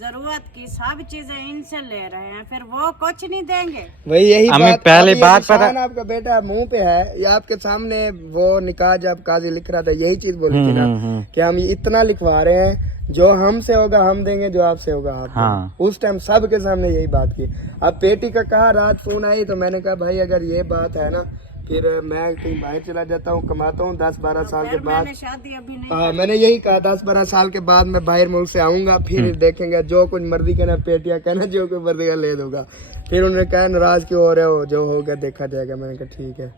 जरूरत की, सब चीजें इनसे ले रहे हैं, फिर वो कुछ नहीं देंगे। वही यही हमें बात पहली अभी बात निशान आपका बेटा मुंह पे है, या आपके सामने वो निकाह जब काजी लिख रहा था यही चीज बोली थी ना कि हम इतना लिखवा रहे हैं, जो हमसे होगा हम देंगे, जो आपसे होगा आप देंगे। उस टाइम सबके सामने यही बात की। अब पेटी का कहा, रात फोन आई तो मैंने कहा भाई अगर ये बात है ना फिर मैं कहीं बाहर चला जाता हूँ, कमाता हूँ 10-12 साल के बाद। शादी अभी नहीं। हाँ मैंने यही कहा 10-12 साल के बाद मैं बाहर मुल्क से आऊंगा, फिर देखेंगे जो कुछ मर्जी कहना, पेटियां कहना, जो कुछ मर्जी का ले दूंगा। फिर उन्होंने कहा नाराज क्यों हो रहे हो, जो होगा देखा जाएगा। मैंने कहा ठीक है।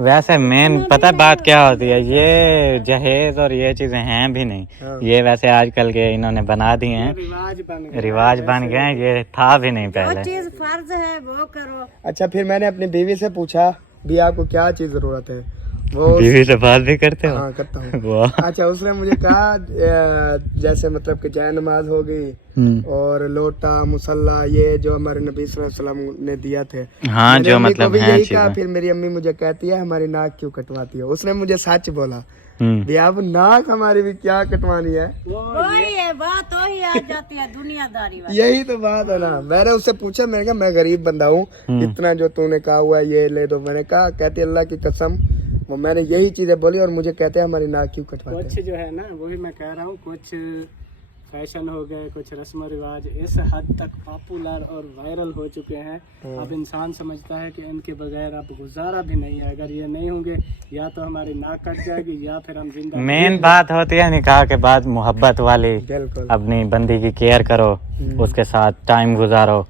वैसे मेन पता बात क्या होती है, ये जहेज और ये चीजें हैं भी नहीं, ये वैसे आजकल के इन्होंने बना दिए हैं, रिवाज बन गए हैं, ये था भी नहीं पहले। चीज फर्ज है वो करो। अच्छा फिर मैंने अपनी बीवी से पूछा भी आपको क्या चीज जरूरत है, वो बीवी से बात भी करते हो? हाँ करता हूँ। अच्छा उसने मुझे कहा जैसे मतलब कि जय नमाज हो गई और लोटा मुसल्ला, ये जो हमारे नबी सल्लल्लाहु अलैहि वसल्लम ने दिया थे। हाँ जो मतलब है यही कहा। फिर मेरी अम्मी मुझे कहती है हमारी नाक क्यों कटवाती है। उसने मुझे सच बोला भी अब नाक हमारी भी क्या कटवानी है। वही है बात, वही आ जाती है दुनियादारी वाली। यही तो बात है ना। मैंने उससे पूछा, मैंने कहा मैं गरीब बंदा हूँ, इतना जो तूने कहा हुआ है ये ले दो। मैंने कहा, कहती अल्लाह की कसम वो मैंने यही चीजें बोली और मुझे कहते हैं हमारी नाक क्यों कटवाते कुछ जो है ना वही मैं कह रहा हूँ, कुछ फैशन हो गए, कुछ रस्म रिवाज इस हद तक पॉपुलर और वायरल हो चुके हैं। अब इंसान समझता है कि इनके बगैर अब गुजारा भी नहीं है। अगर ये नहीं होंगे या तो हमारी नाक कट जाएगी या फिर हम जिंदा। मेन बात होती है निकाह के बाद मोहब्बत वाली, अपनी बंदी की केयर करो, उसके साथ टाइम गुजारो,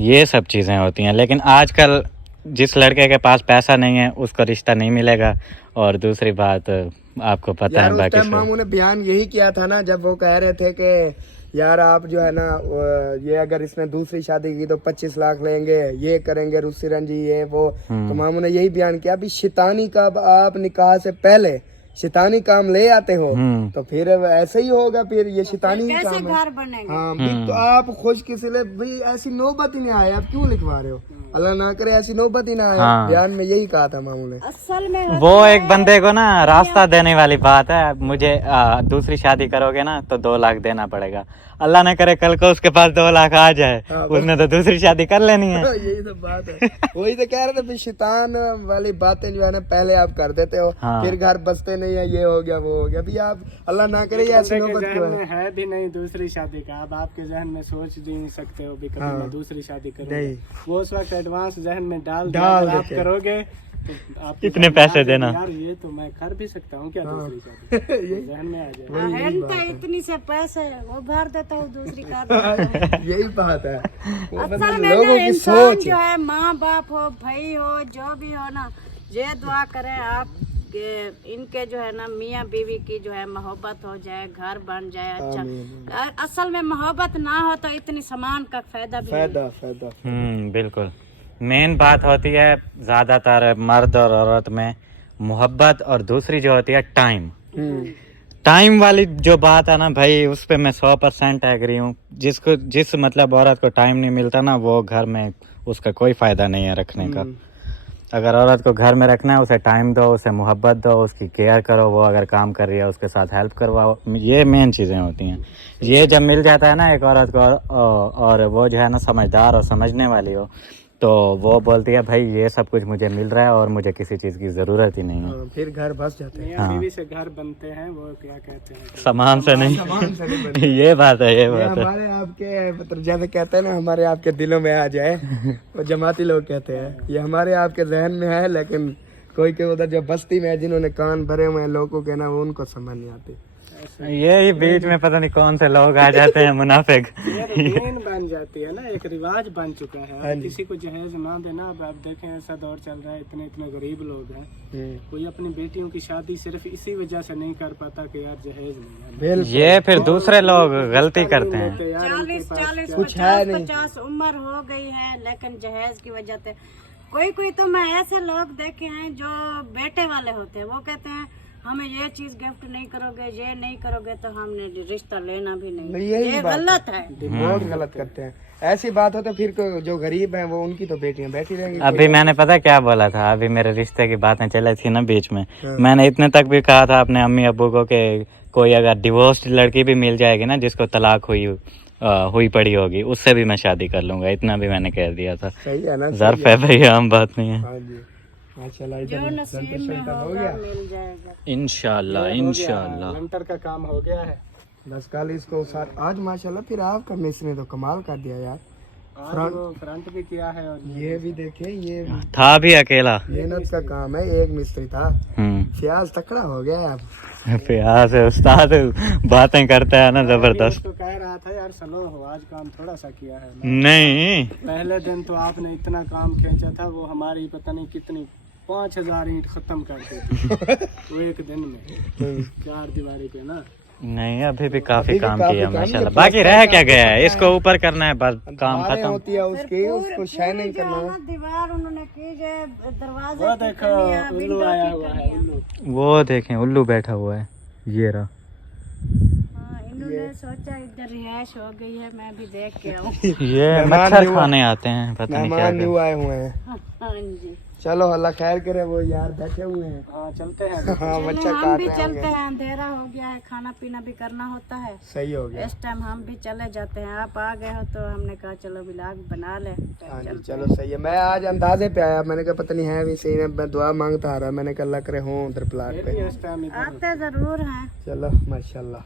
ये सब चीजें होती हैं। लेकिन आजकल जिस लड़के के पास पैसा नहीं है उसको रिश्ता नहीं मिलेगा। और दूसरी बात आपको पता है बाकी मामू ने बयान यही किया था ना, जब वो कह रहे थे कि यार आप जो है ना ये अगर इसने दूसरी शादी की तो 25 लाख लेंगे, ये करेंगे रुस्सी रंजी ये वो। तो मामू ने यही बयान किया भी शैतानी का आप निकाह से पहले शैतानी काम ले आते हो तो फिर ऐसे ही होगा। फिर ये शैतानी ही काम है। घर बनेगा। हाँ तो आप खुश किसी ले भाई ऐसी नौबत ही नहीं आए, आप क्यों लिखवा रहे हो? अल्लाह ना करे ऐसी नौबत ही ना आए। बयान में यही कहा था मामू ने। असल में वो एक बंदे को ना रास्ता देने वाली बात है। मुझे दूसरी शादी करोगे ना तो 2 लाख देना पड़ेगा। अल्लाह न करे कल को उसके पास 2 लाख आ जाए, उसने तो दूसरी शादी कर लेनी है। यही तो बात है। वही तो कह रहे थे शैतान वाली बातें जो है ना पहले आप कर देते हो, फिर घर बसते नहीं है, ये हो गया वो हो गया। भी आप अल्लाह ना करे ऐसी नौबत क्यों है भी नहीं दूसरी शादी का। अब आपके जहन में सोच भी नहीं सकते हो भी कभी मैं दूसरी शादी करूंगा। वो उस वक्त एडवांस जहन में डाल आप करोगे तो आप इतने पैसे देना यार ये तो मैं कर भी सकता हूँ क्या दूसरी शादी जहन में आ जाए। इतनी से पैसे वो भर देता हूँ दूसरी कर। यही बात है। असल में लोगों की सोच जो है, माँ बाप हो भाई हो जो भी हो ना, ये दुआ करें आप इनके जो है ना मियाँ बीवी की जो है मोहब्बत हो जाए, घर बन जाए अच्छा। असल में मोहब्बत ना हो तो इतनी सामान का फायदा भी फायदा बिल्कुल। मेन बात होती है ज्यादातर मर्द और औरत में मोहब्बत, और दूसरी जो होती है टाइम वाली जो बात है ना भाई, उस पे मैं 100% एग्री हूँ। जिस मतलब औरत को टाइम नहीं मिलता ना, वो घर में उसका कोई फायदा नहीं है रखने का। अगर औरत को घर में रखना है उसे टाइम दो, उसे मोहब्बत दो, उसकी केयर करो, वो अगर काम कर रही है उसके साथ हेल्प करवाओ, ये मेन चीज़ें होती हैं। ये जब मिल जाता है ना एक औरत को और वो जो है ना समझदार और समझने वाली हो, तो वो बोलती है भाई ये सब कुछ मुझे मिल रहा है और मुझे किसी चीज़ की ज़रूरत ही नहीं है। हाँ, फिर घर बस जाते हैं। मियाँ बीवी से घर बनते हैं, वो क्या कहते हैं, सामान से नहीं। सामान से नहीं बनते। ये बात है, ये ये बात है। हमारे आपके मतलब जैसे कहते हैं ना, हमारे आपके दिलों में आ जाए, वो जमाती लोग कहते हैं, ये हमारे आपके जहन में है, लेकिन कोई के उधर जो बस्ती में है जिन्होंने कान भरे हुए हैं लोगों के ना, वो उनको समझ नहीं आती। ये ही बीच में पता नहीं कौन से लोग आ जाते हैं मुनाफिक। ये रूटीन बन जाती है ना, एक रिवाज बन चुका है। अब किसी को जहेज ना देना, अब आप देखें ऐसा दौर चल रहा है, इतने इतने गरीब लोग हैं, कोई अपनी बेटियों की शादी सिर्फ इसी वजह से नहीं कर पाता कि यार जहेज नहीं है। ये फिर दूसरे लोग गलती करते हैं। 40 कुछ है नहीं। 50 उम्र हो गई है, लेकिन जहेज की वजह से कोई तो मैं ऐसे लोग देखे हैं जो बेटे वाले होते हैं, वो कहते हैं हमें ये चीज गिफ्ट नहीं करोगे, ये नहीं करोगे तो हमने रिश्ता लेना भी नहीं। यही ये बात गलत है। बहुत गलत करते हैं। ऐसी बात हो तो फिर जो गरीब हैं वो उनकी तो बेटियां बैठी रहेंगी। अभी मैंने पता क्या बोला था, अभी मेरे रिश्ते की बातें चली थी ना बीच में, मैंने इतने तक भी कहा था अपने अम्मी अब्बू को कि कोई अगर डिवोर्स्ड लड़की भी मिल जाएगी ना जिसको तलाक हुई पड़ी होगी, उससे भी मैं शादी कर लूंगा, इतना भी मैंने कह दिया था। सही है ना, ज़र्फ है भाई, आम बात नहीं है। हाँ जी, माशाल्लाह। जो इधर नसीब में होगा मिल जाएगा। इंशाल्लाह इंशाल्लाह। लेंटर का काम हो गया है, बस कल इसको आज माशाल्लाह फिर आपका मिस्त्री ने तो कमाल कर दिया यार। आज वो फ्रंट भी किया है और ये भी देखे, ये भी था भी अकेला। मेहनत का काम है, एक मिस्त्री था। प्याज तकड़ा हो गया अब। प्याज है उस्ताद, बातें करता है ना जबरदस्त। तो कह रहा था यार स्लो हो, आज काम थोड़ा सा किया है। नहीं पहले दिन तो आपने इतना काम खींचा था, वो हमारी पता नहीं कितनी 5000 ईंट खत्म कर दी थी वो एक दिन में, 4 दीवारी पे ना। नहीं, अभी भी काफी काम किया माशाल्लाह। बाकी रह क्या गया है, इसको ऊपर करना है, बस काम दीवारें खत्म। होती है उसकी, उसको शाइनिंग करना है। दीवार उन्होंने की जो दरवाजे वो देखो उल्लू आया हुआ है, उल्लू। वो देखें उल्लू बैठा हुआ है, ये रहा। इन्होंने सोचा इधर रिहाइश हो गई है, मैं भी देख के आऊँ। ये मच्छर खाने आते हैं, पता नहीं क्या मेहमान न्यू आए हुए हैं। हाँ जी, चलो अल्लाह खैर करे, वो यार बैठे हुए हैं। हाँ चलते हैं। हाँ, बच्चा हम काट भी रहे चलते होंगे। हैं, अंधेरा हो गया है, खाना पीना भी करना होता है। सही हो गया। इस टाइम हम भी चले जाते हैं। आप आ गए हो तो हमने कहा चलो व्लॉग बना ले। हाँ जी, चलो सही है। मैं आज अंदाजे पे आया, मैंने कहा पता नहीं है भी सही, मैं दुआ मांगता आ रहा, मैंने कहा अल्लाह करे हूँ उधर प्लाट पे। इस टाइम आते जरूर हैं। चलो माशाल्लाह।